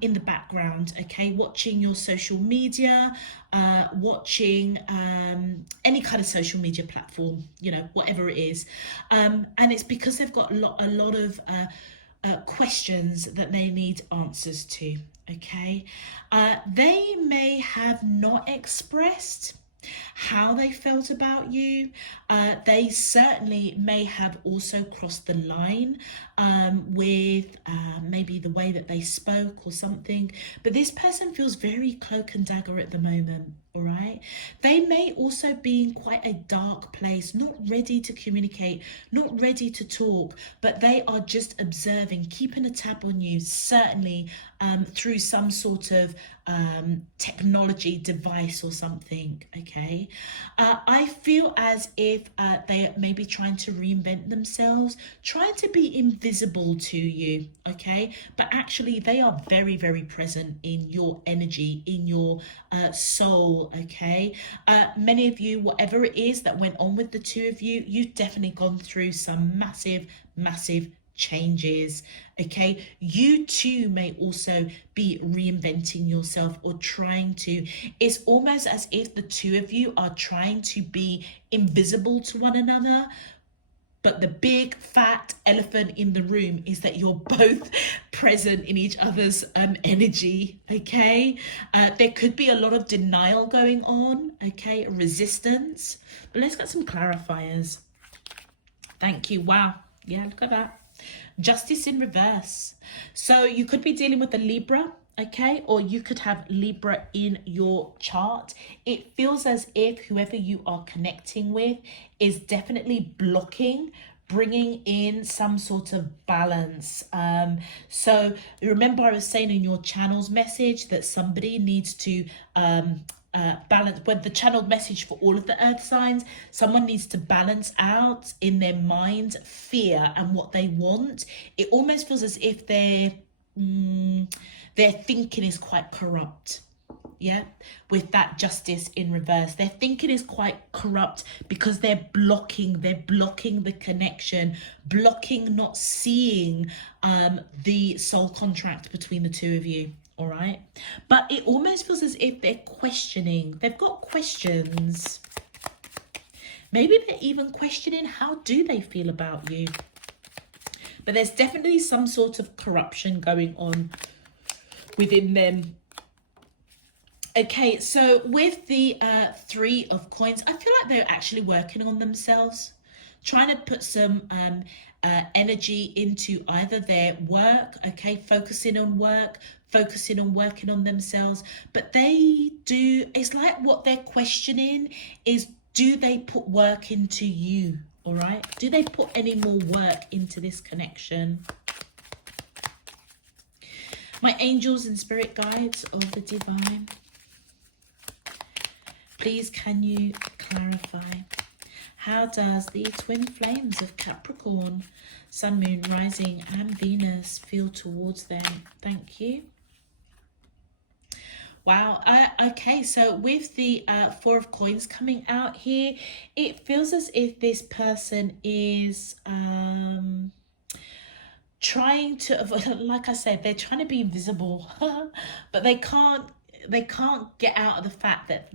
in the background, okay? Watching your social media, watching any kind of social media platform, you know, whatever it is, and it's because they've got a lot of questions that they need answers to, okay? They may have not expressed how they felt about you. They certainly may have also crossed the line with maybe the way that they spoke or something, but this person feels very cloak and dagger at the moment. All right, they may also be in quite a dark place, not ready to communicate, not ready to talk, but they are just observing, keeping a tab on you, certainly through some sort of technology device or something, okay? I feel as if they may be trying to reinvent themselves, trying to be invisible to you, okay? But actually they are very, very present in your energy, in your soul, okay? Many of you, whatever it is that went on with the two of you, you've definitely gone through some massive changes, okay? You too may also be reinventing yourself or trying to. It's almost as if the two of you are trying to be invisible to one another. But the big fat elephant in the room is that you're both present in each other's energy, okay? There could be a lot of denial going on, okay? Resistance. But let's get some clarifiers. Thank you. Wow. Yeah, look at that. Justice in reverse. So you could be dealing with a Libra, okay, or you could have Libra in your chart. It feels as if whoever you are connecting with is definitely blocking bringing in some sort of balance. So remember I was saying in your channel's message that somebody needs to balance, with the channeled message for all of the earth signs, someone needs to balance out in their mind fear and what they want. It almost feels as if their thinking is quite corrupt. Yeah, with that justice in reverse, their thinking is quite corrupt because they're blocking the connection, blocking not seeing the soul contract between the two of you. All right, but it almost feels as if they're questioning, they've got questions. Maybe they're even questioning how do they feel about you. But there's definitely some sort of corruption going on within them. Okay, so with the Three of Coins, I feel like they're actually working on themselves, trying to put some energy into either their work, okay, focusing on work, focusing on working on themselves. But they do, it's like what they're questioning is, do they put work into you? All right, do they put any more work into this connection? My angels and spirit guides of the divine, please can you clarify, how does the twin flames of Capricorn, Sun, Moon, Rising and Venus feel towards them? Thank you. Wow. Okay, so with the Four of Coins coming out here, it feels as if this person is trying to, like I said, they're trying to be invisible, but they can't get out of the fact that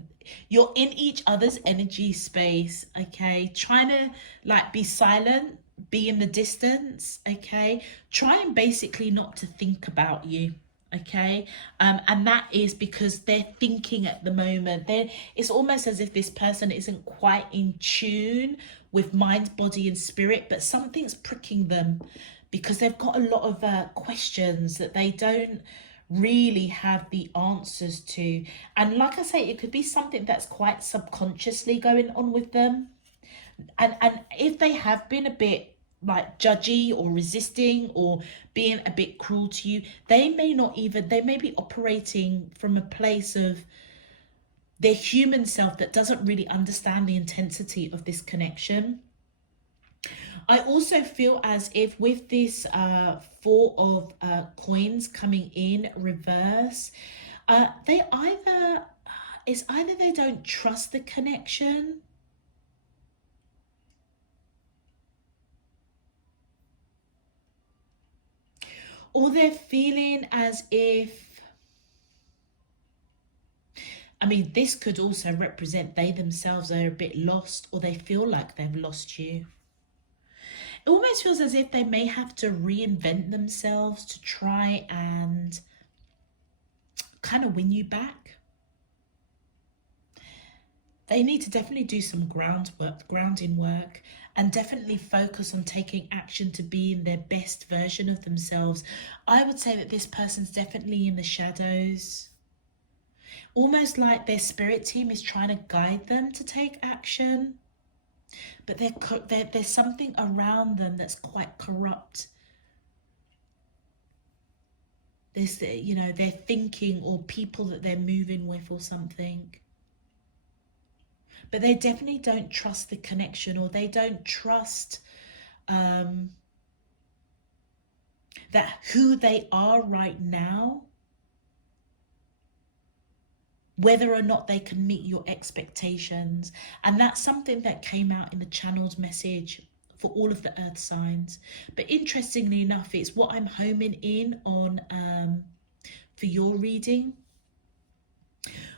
you're in each other's energy space, okay? Trying to like be silent, be in the distance, okay? Trying basically not to think about you, okay? And that is because they're thinking at the moment. It's almost as if this person isn't quite in tune with mind, body and spirit, but something's pricking them because they've got a lot of questions that they don't really have the answers to. And like I say, it could be something that's quite subconsciously going on with them. And if they have been a bit like judgy or resisting or being a bit cruel to you, they may be operating from a place of their human self that doesn't really understand the intensity of this connection. I also feel as if with this Four of Coins coming in reverse, it's either they don't trust the connection, or they're feeling as if, I mean, this could also represent they themselves are a bit lost, or they feel like they've lost you. It almost feels as if they may have to reinvent themselves to try and kind of win you back. They need to definitely do some grounding work, and definitely focus on taking action to be in their best version of themselves. I would say that this person's definitely in the shadows. Almost like their spirit team is trying to guide them to take action. But there's something around them that's quite corrupt. There's, their thinking or people that they're moving with or something. But they definitely don't trust the connection, or they don't trust that who they are right now, whether or not they can meet your expectations. And that's something that came out in the channel's message for all of the earth signs. But interestingly enough, it's what I'm homing in on for your reading.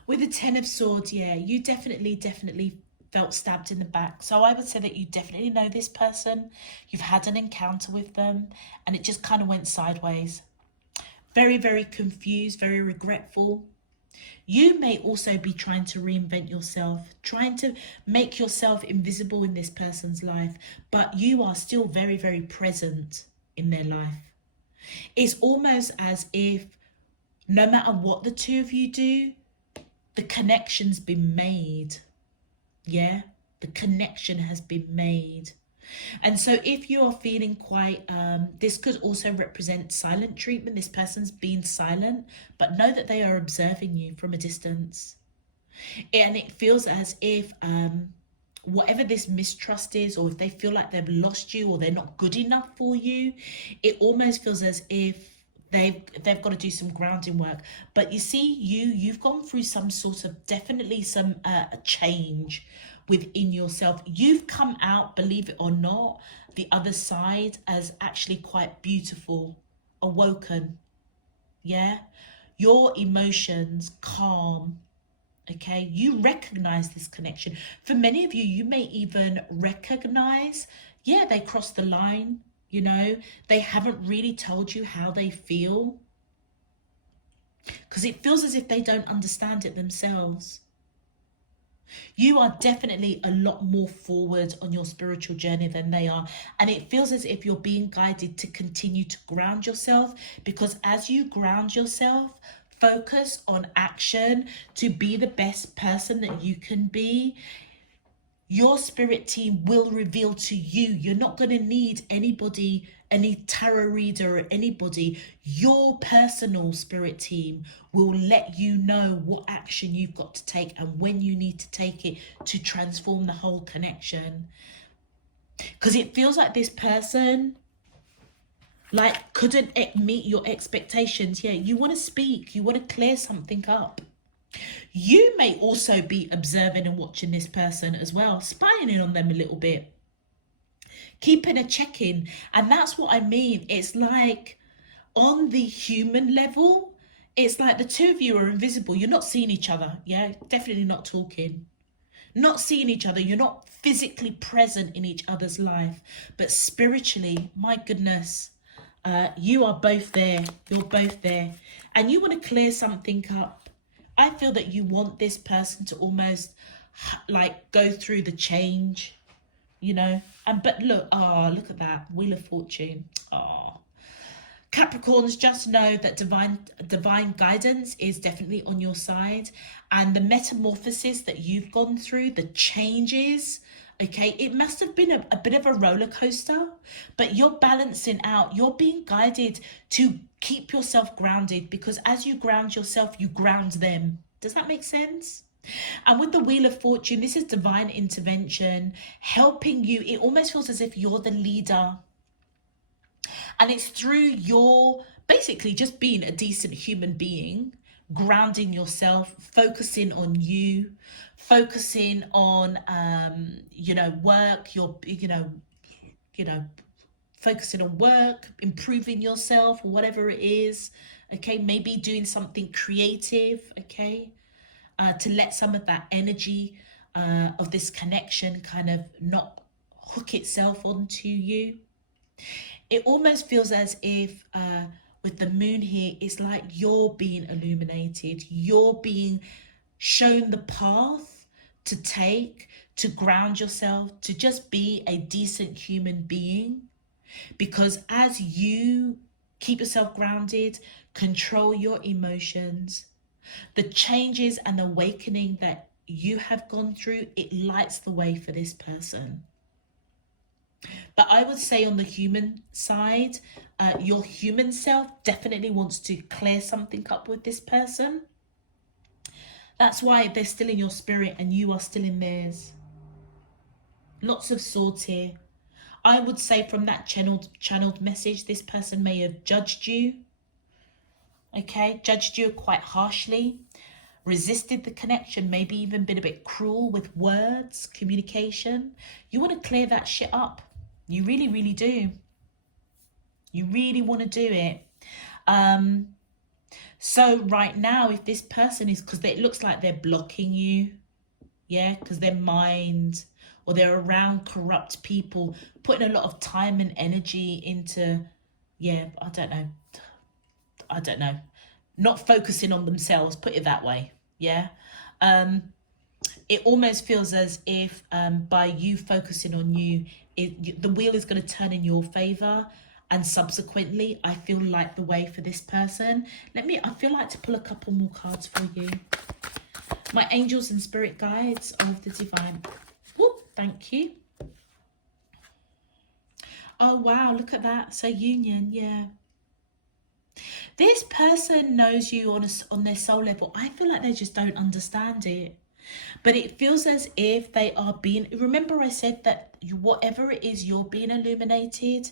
With the Ten of Swords, yeah, you definitely felt stabbed in the back. So I would say that you definitely know this person. You've had an encounter with them and it just kind of went sideways. Very, very confused, very regretful. You may also be trying to reinvent yourself, trying to make yourself invisible in this person's life, but you are still very, very present. in their life. It's almost as if no matter what the two of you do, the connection's been made. Yeah, the connection has been made. And so if you are feeling quite, this could also represent silent treatment. This person's being silent, but know that they are observing you from a distance. And it feels as if whatever this mistrust is, or if they feel like they've lost you or they're not good enough for you, it almost feels as if they've got to do some grounding work. But you see, you've gone through some sort of, definitely some change within yourself. You've come out, believe it or not, the other side as actually quite beautiful, awoken. Yeah, your emotions calm. Okay, you recognize this connection. For many of you, you may even recognize, yeah, they crossed the line. You know, they haven't really told you how they feel, because it feels as if they don't understand it themselves. You are definitely a lot more forward on your spiritual journey than they are. And it feels as if you're being guided to continue to ground yourself, because as you ground yourself, focus on action to be the best person that you can be, your spirit team will reveal to you. You're not going to need anybody, any tarot reader or anybody. Your personal spirit team will let you know what action you've got to take and when you need to take it to transform the whole connection. Because it feels like this person couldn't meet your expectations. Yeah, you want to speak, you want to clear something up. You may also be observing and watching this person as well, spying in on them a little bit, keeping a check-in. And that's what I mean. It's like on the human level, it's like the two of you are invisible. You're not seeing each other. Yeah, definitely not talking, not seeing each other. You're not physically present in each other's life, but spiritually, my goodness, you are both there. You're both there, and you want to clear something up. I feel that you want this person to almost like go through the change, you know. But look, look at that Wheel of Fortune. Capricorns, just know that divine guidance is definitely on your side, and the metamorphosis that you've gone through, the changes, okay, it must have been a bit of a roller coaster, but you're balancing out. You're being guided to keep yourself grounded, because as you ground yourself, you ground them. Does that make sense? And with the Wheel of Fortune, this is divine intervention helping you. It almost feels as if you're the leader, and it's through your basically just being a decent human being, grounding yourself, focusing on you, focusing on work, focusing on work, improving yourself, whatever it is. Okay, maybe doing something creative, okay, to let some of that energy of this connection kind of not hook itself onto you. It almost feels as if with the moon here, it's like you're being illuminated. You're being shown the path to take, to ground yourself, to just be a decent human being. Because as you keep yourself grounded, control your emotions, the changes and awakening that you have gone through, it lights the way for this person. But I would say on the human side, your human self definitely wants to clear something up with this person. That's why they're still in your spirit and you are still in theirs. Lots of swords here. I would say from that channeled message, this person may have judged you. Okay, judged you quite harshly, resisted the connection, maybe even been a bit cruel with words, communication. You want to clear that shit up. You really, really do. You really want to do it. So right now, if this person is, because it looks like they're blocking you, yeah, because their mind, or they're around corrupt people, putting a lot of time and energy into, yeah, I don't know, not focusing on themselves, put it that way, yeah. It almost feels as if by you focusing on you, the wheel is going to turn in your favor, and subsequently I feel like the way for this person. I feel like to pull a couple more cards for you. My angels and spirit guides of the divine. Whoop, thank you. Oh wow, look at that. So union, yeah. This person knows you on their soul level. I feel like they just don't understand it. But it feels as if they are being, remember I said that whatever it is you're being illuminated,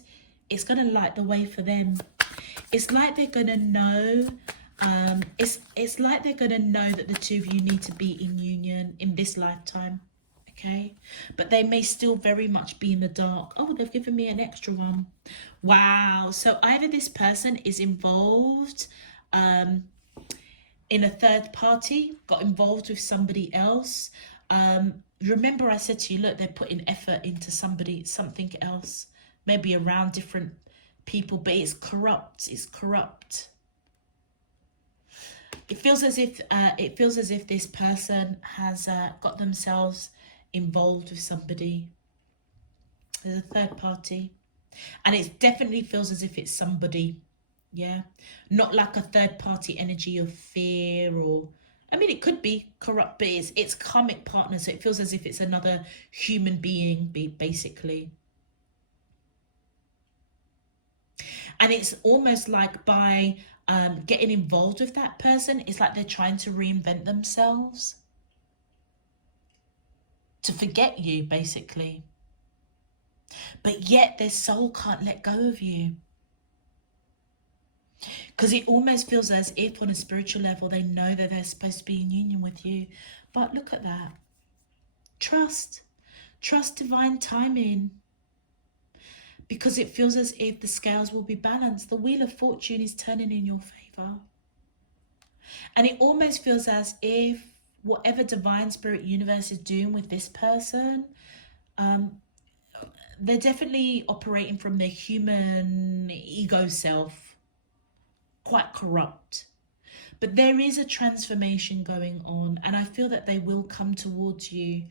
it's going to light the way for them. It's like they're going to know, it's like they're going to know that the two of you need to be in union in this lifetime. Okay, but they may still very much be in the dark. Oh, they've given me an extra one. Wow. So either this person is involved in a third party, got involved with somebody else. Remember I said to you, look, they're putting effort into something else, maybe around different people, but it's corrupt. It's corrupt. It feels as if this person has got themselves involved with somebody. There's a third party, and it definitely feels as if it's somebody. Yeah, not like a third party energy of fear, or I mean it could be corrupt, but it's karmic partner, so it feels as if it's another human being basically. And it's almost like by getting involved with that person, it's like they're trying to reinvent themselves to forget you basically, but yet their soul can't let go of you. Because it almost feels as if on a spiritual level they know that they're supposed to be in union with you. But look at that. Trust divine timing. Because it feels as if the scales will be balanced. The wheel of fortune is turning in your favor. And it almost feels as if whatever divine spirit universe is doing with this person, they're definitely operating from their human ego self. Quite corrupt, but there is a transformation going on, and I feel that they will come towards you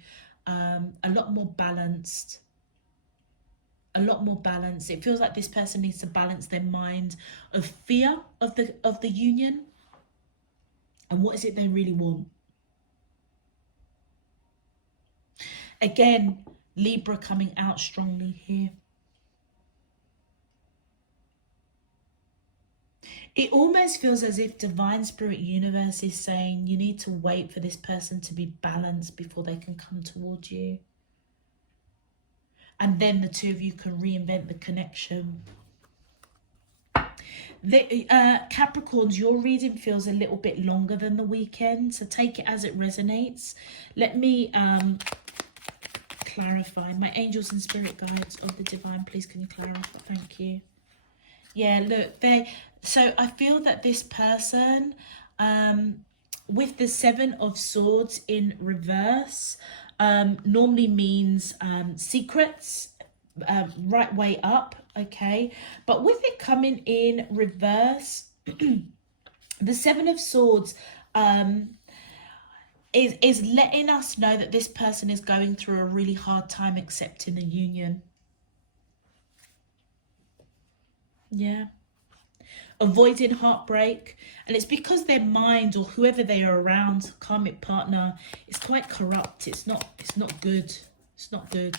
a lot more balanced. It feels like this person needs to balance their mind of fear of the union and what is it they really want. Again, Libra coming out strongly here. It almost feels as if divine spirit universe is saying you need to wait for this person to be balanced before they can come towards you. And then the two of you can reinvent the connection. Capricorns, your reading feels a little bit longer than the weekend, so take it as it resonates. Let me clarify. My angels and spirit guides of the divine, please can you clarify? Thank you. Yeah, look, so I feel that this person, with the 7 of Swords in reverse, normally means secrets, right way up, okay? But with it coming in reverse, the 7 of Swords is letting us know that this person is going through a really hard time accepting a union. Yeah. Avoiding heartbreak, and it's because their mind or whoever they are around, karmic partner, is quite corrupt. It's not good. It's not good.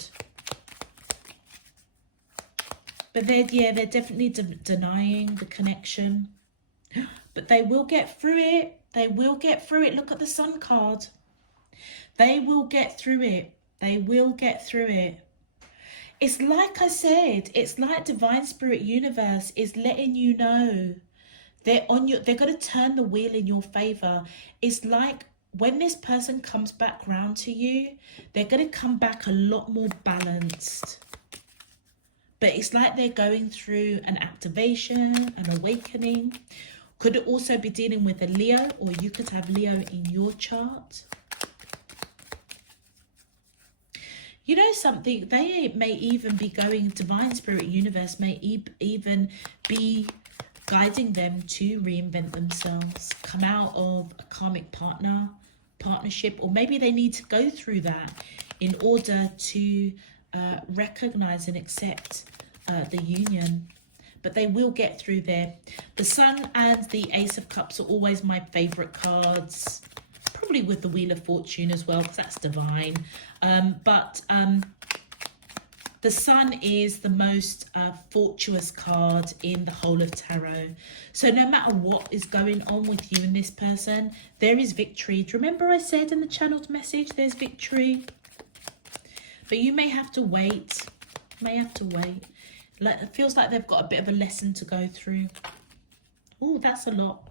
But they're definitely denying the connection. But they will get through it. They will get through it. Look at the Sun card. They will get through it. They will get through it. It's like I said, it's like divine spirit universe is letting you know they're going to turn the wheel in your favor. It's like when this person comes back round to you, they're going to come back a lot more balanced. But it's like they're going through an activation, an awakening. Could it also be dealing with a Leo, or you could have Leo in your chart. You know something, they may even be going, divine spirit universe may even be guiding them to reinvent themselves, come out of a karmic partnership, or maybe they need to go through that in order to recognize and accept the union. but they will get through there. The Sun and the Ace of Cups are always my favorite cards, probably with the Wheel of Fortune as well, because that's divine. The Sun is the most fortuitous card in the whole of tarot. So no matter what is going on with you and this person, there is victory. Do you remember I said in the channeled message, there's victory? But you may have to wait. It feels like they've got a bit of a lesson to go through. Oh, that's a lot.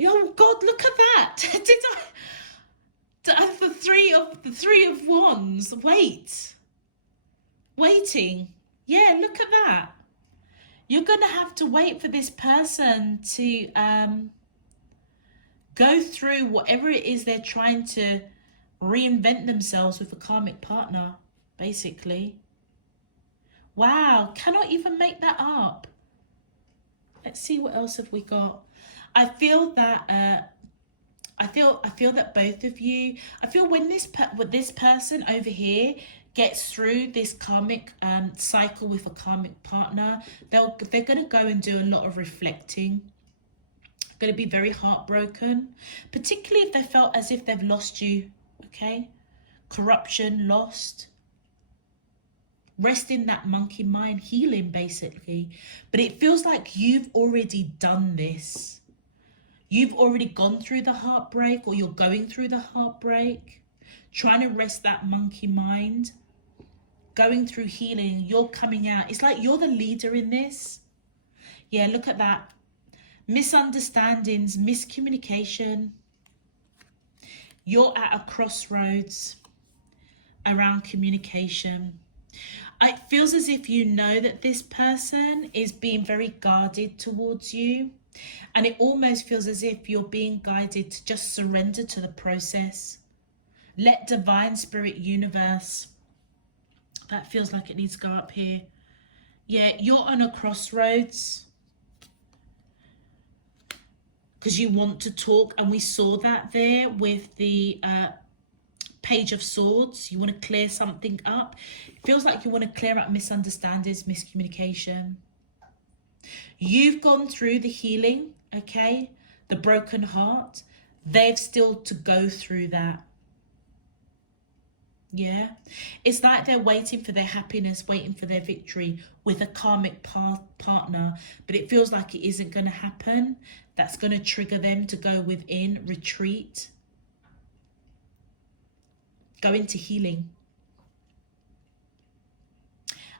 Oh God, look at that. The three of wands. Waiting. Yeah, look at that. You're gonna have to wait for this person to go through whatever it is they're trying to reinvent themselves with a karmic partner, basically. Wow, cannot even make that up. Let's see, what else have we got? I feel that I feel that both of you, I feel when this person over here gets through this karmic cycle with a karmic partner, they're going to go and do a lot of reflecting. Going to be very heartbroken, particularly if they felt as if they've lost you. Okay, corruption, lost. Rest in that monkey mind, healing basically. But it feels like you've already done this. You've already gone through the heartbreak, or you're going through the heartbreak, trying to rest that monkey mind, going through healing. You're coming out. It's like you're the leader in this. Yeah, look at that. Misunderstandings, miscommunication. You're at a crossroads around communication. It feels as if you know that this person is being very guarded towards you. And it almost feels as if you're being guided to just surrender to the process. Let divine spirit universe. That feels like it needs to go up here. Yeah, you're on a crossroads. Because you want to talk. And we saw that there with the Page of Swords. You want to clear something up. It feels like you want to clear up misunderstandings, miscommunication. You've gone through the healing, okay? The broken heart. They've still to go through that. Yeah. It's like they're waiting for their happiness, waiting for their victory with a karmic partner. But it feels like it isn't going to happen. That's going to trigger them to go within, retreat. Go into healing.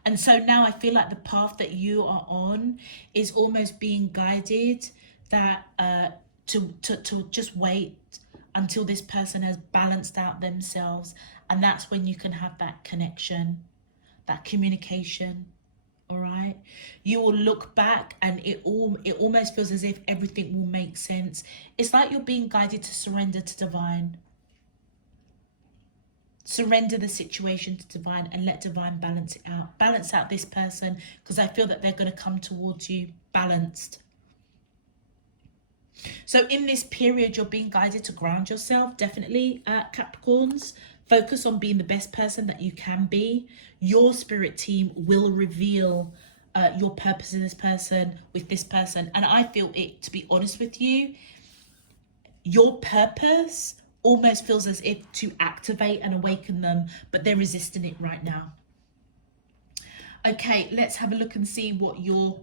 And so now I feel like the path that you are on is almost being guided that to just wait until this person has balanced out themselves. And that's when you can have that connection, that communication. All right. You will look back and it almost feels as if everything will make sense. It's like you're being guided to surrender to divine. Surrender the situation to divine and let divine balance it out. Balance out this person, because I feel that they're going to come towards you balanced. So in this period, you're being guided to ground yourself. Definitely, Capricorns. Focus on being the best person that you can be. Your spirit team will reveal your purpose in this person, with this person. And I feel it, to be honest with you, your purpose almost feels as if to activate and awaken them, but they're resisting it right now. Okay, let's have a look and see what your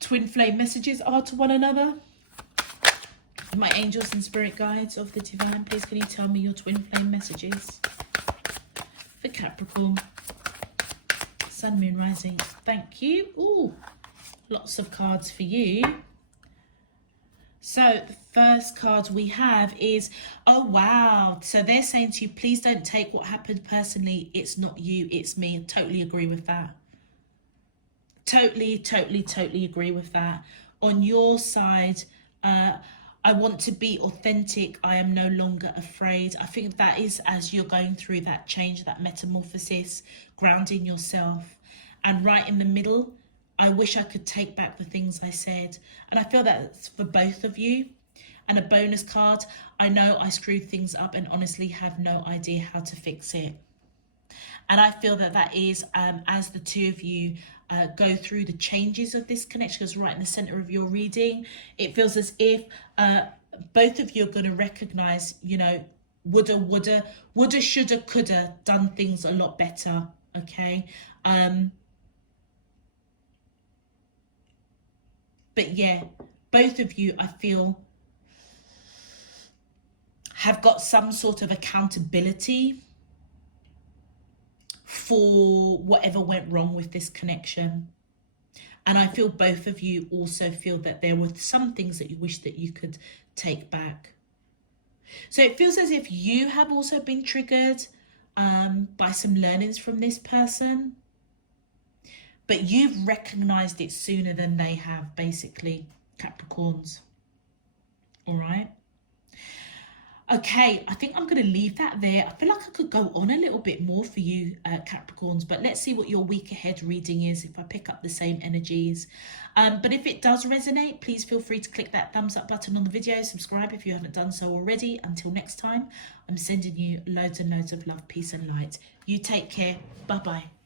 twin flame messages are to one another. My angels and spirit guides of the divine, please can you tell me your twin flame messages for Capricorn, Sun, Moon, Rising? Thank you. Ooh, lots of cards for you. So the first card we have is, oh wow, so they're saying to you, please don't take what happened personally. It's not you, it's me. I totally agree with that. Totally agree with that. On your side, I want to be authentic. I am no longer afraid. I think that is as you're going through that change, that metamorphosis, grounding yourself. And right in the middle, I wish I could take back the things I said. And I feel that's for both of you. And a bonus card, I know I screwed things up and honestly have no idea how to fix it. And I feel that that is as the two of you go through the changes of this connection, because right in the center of your reading, it feels as if both of you are going to recognize, you know, woulda, shoulda, coulda done things a lot better. Okay. But yeah, both of you, I feel, have got some sort of accountability for whatever went wrong with this connection. And I feel both of you also feel that there were some things that you wish that you could take back. So it feels as if you have also been triggered by some learnings from this person, but you've recognized it sooner than they have, basically, Capricorns. All right. Okay, I think I'm going to leave that there. I feel like I could go on a little bit more for you, Capricorns, but let's see what your week ahead reading is if I pick up the same energies. But if it does resonate, please feel free to click that thumbs up button on the video, subscribe if you haven't done so already. Until next time, I'm sending you loads and loads of love, peace and light. You take care. Bye-bye.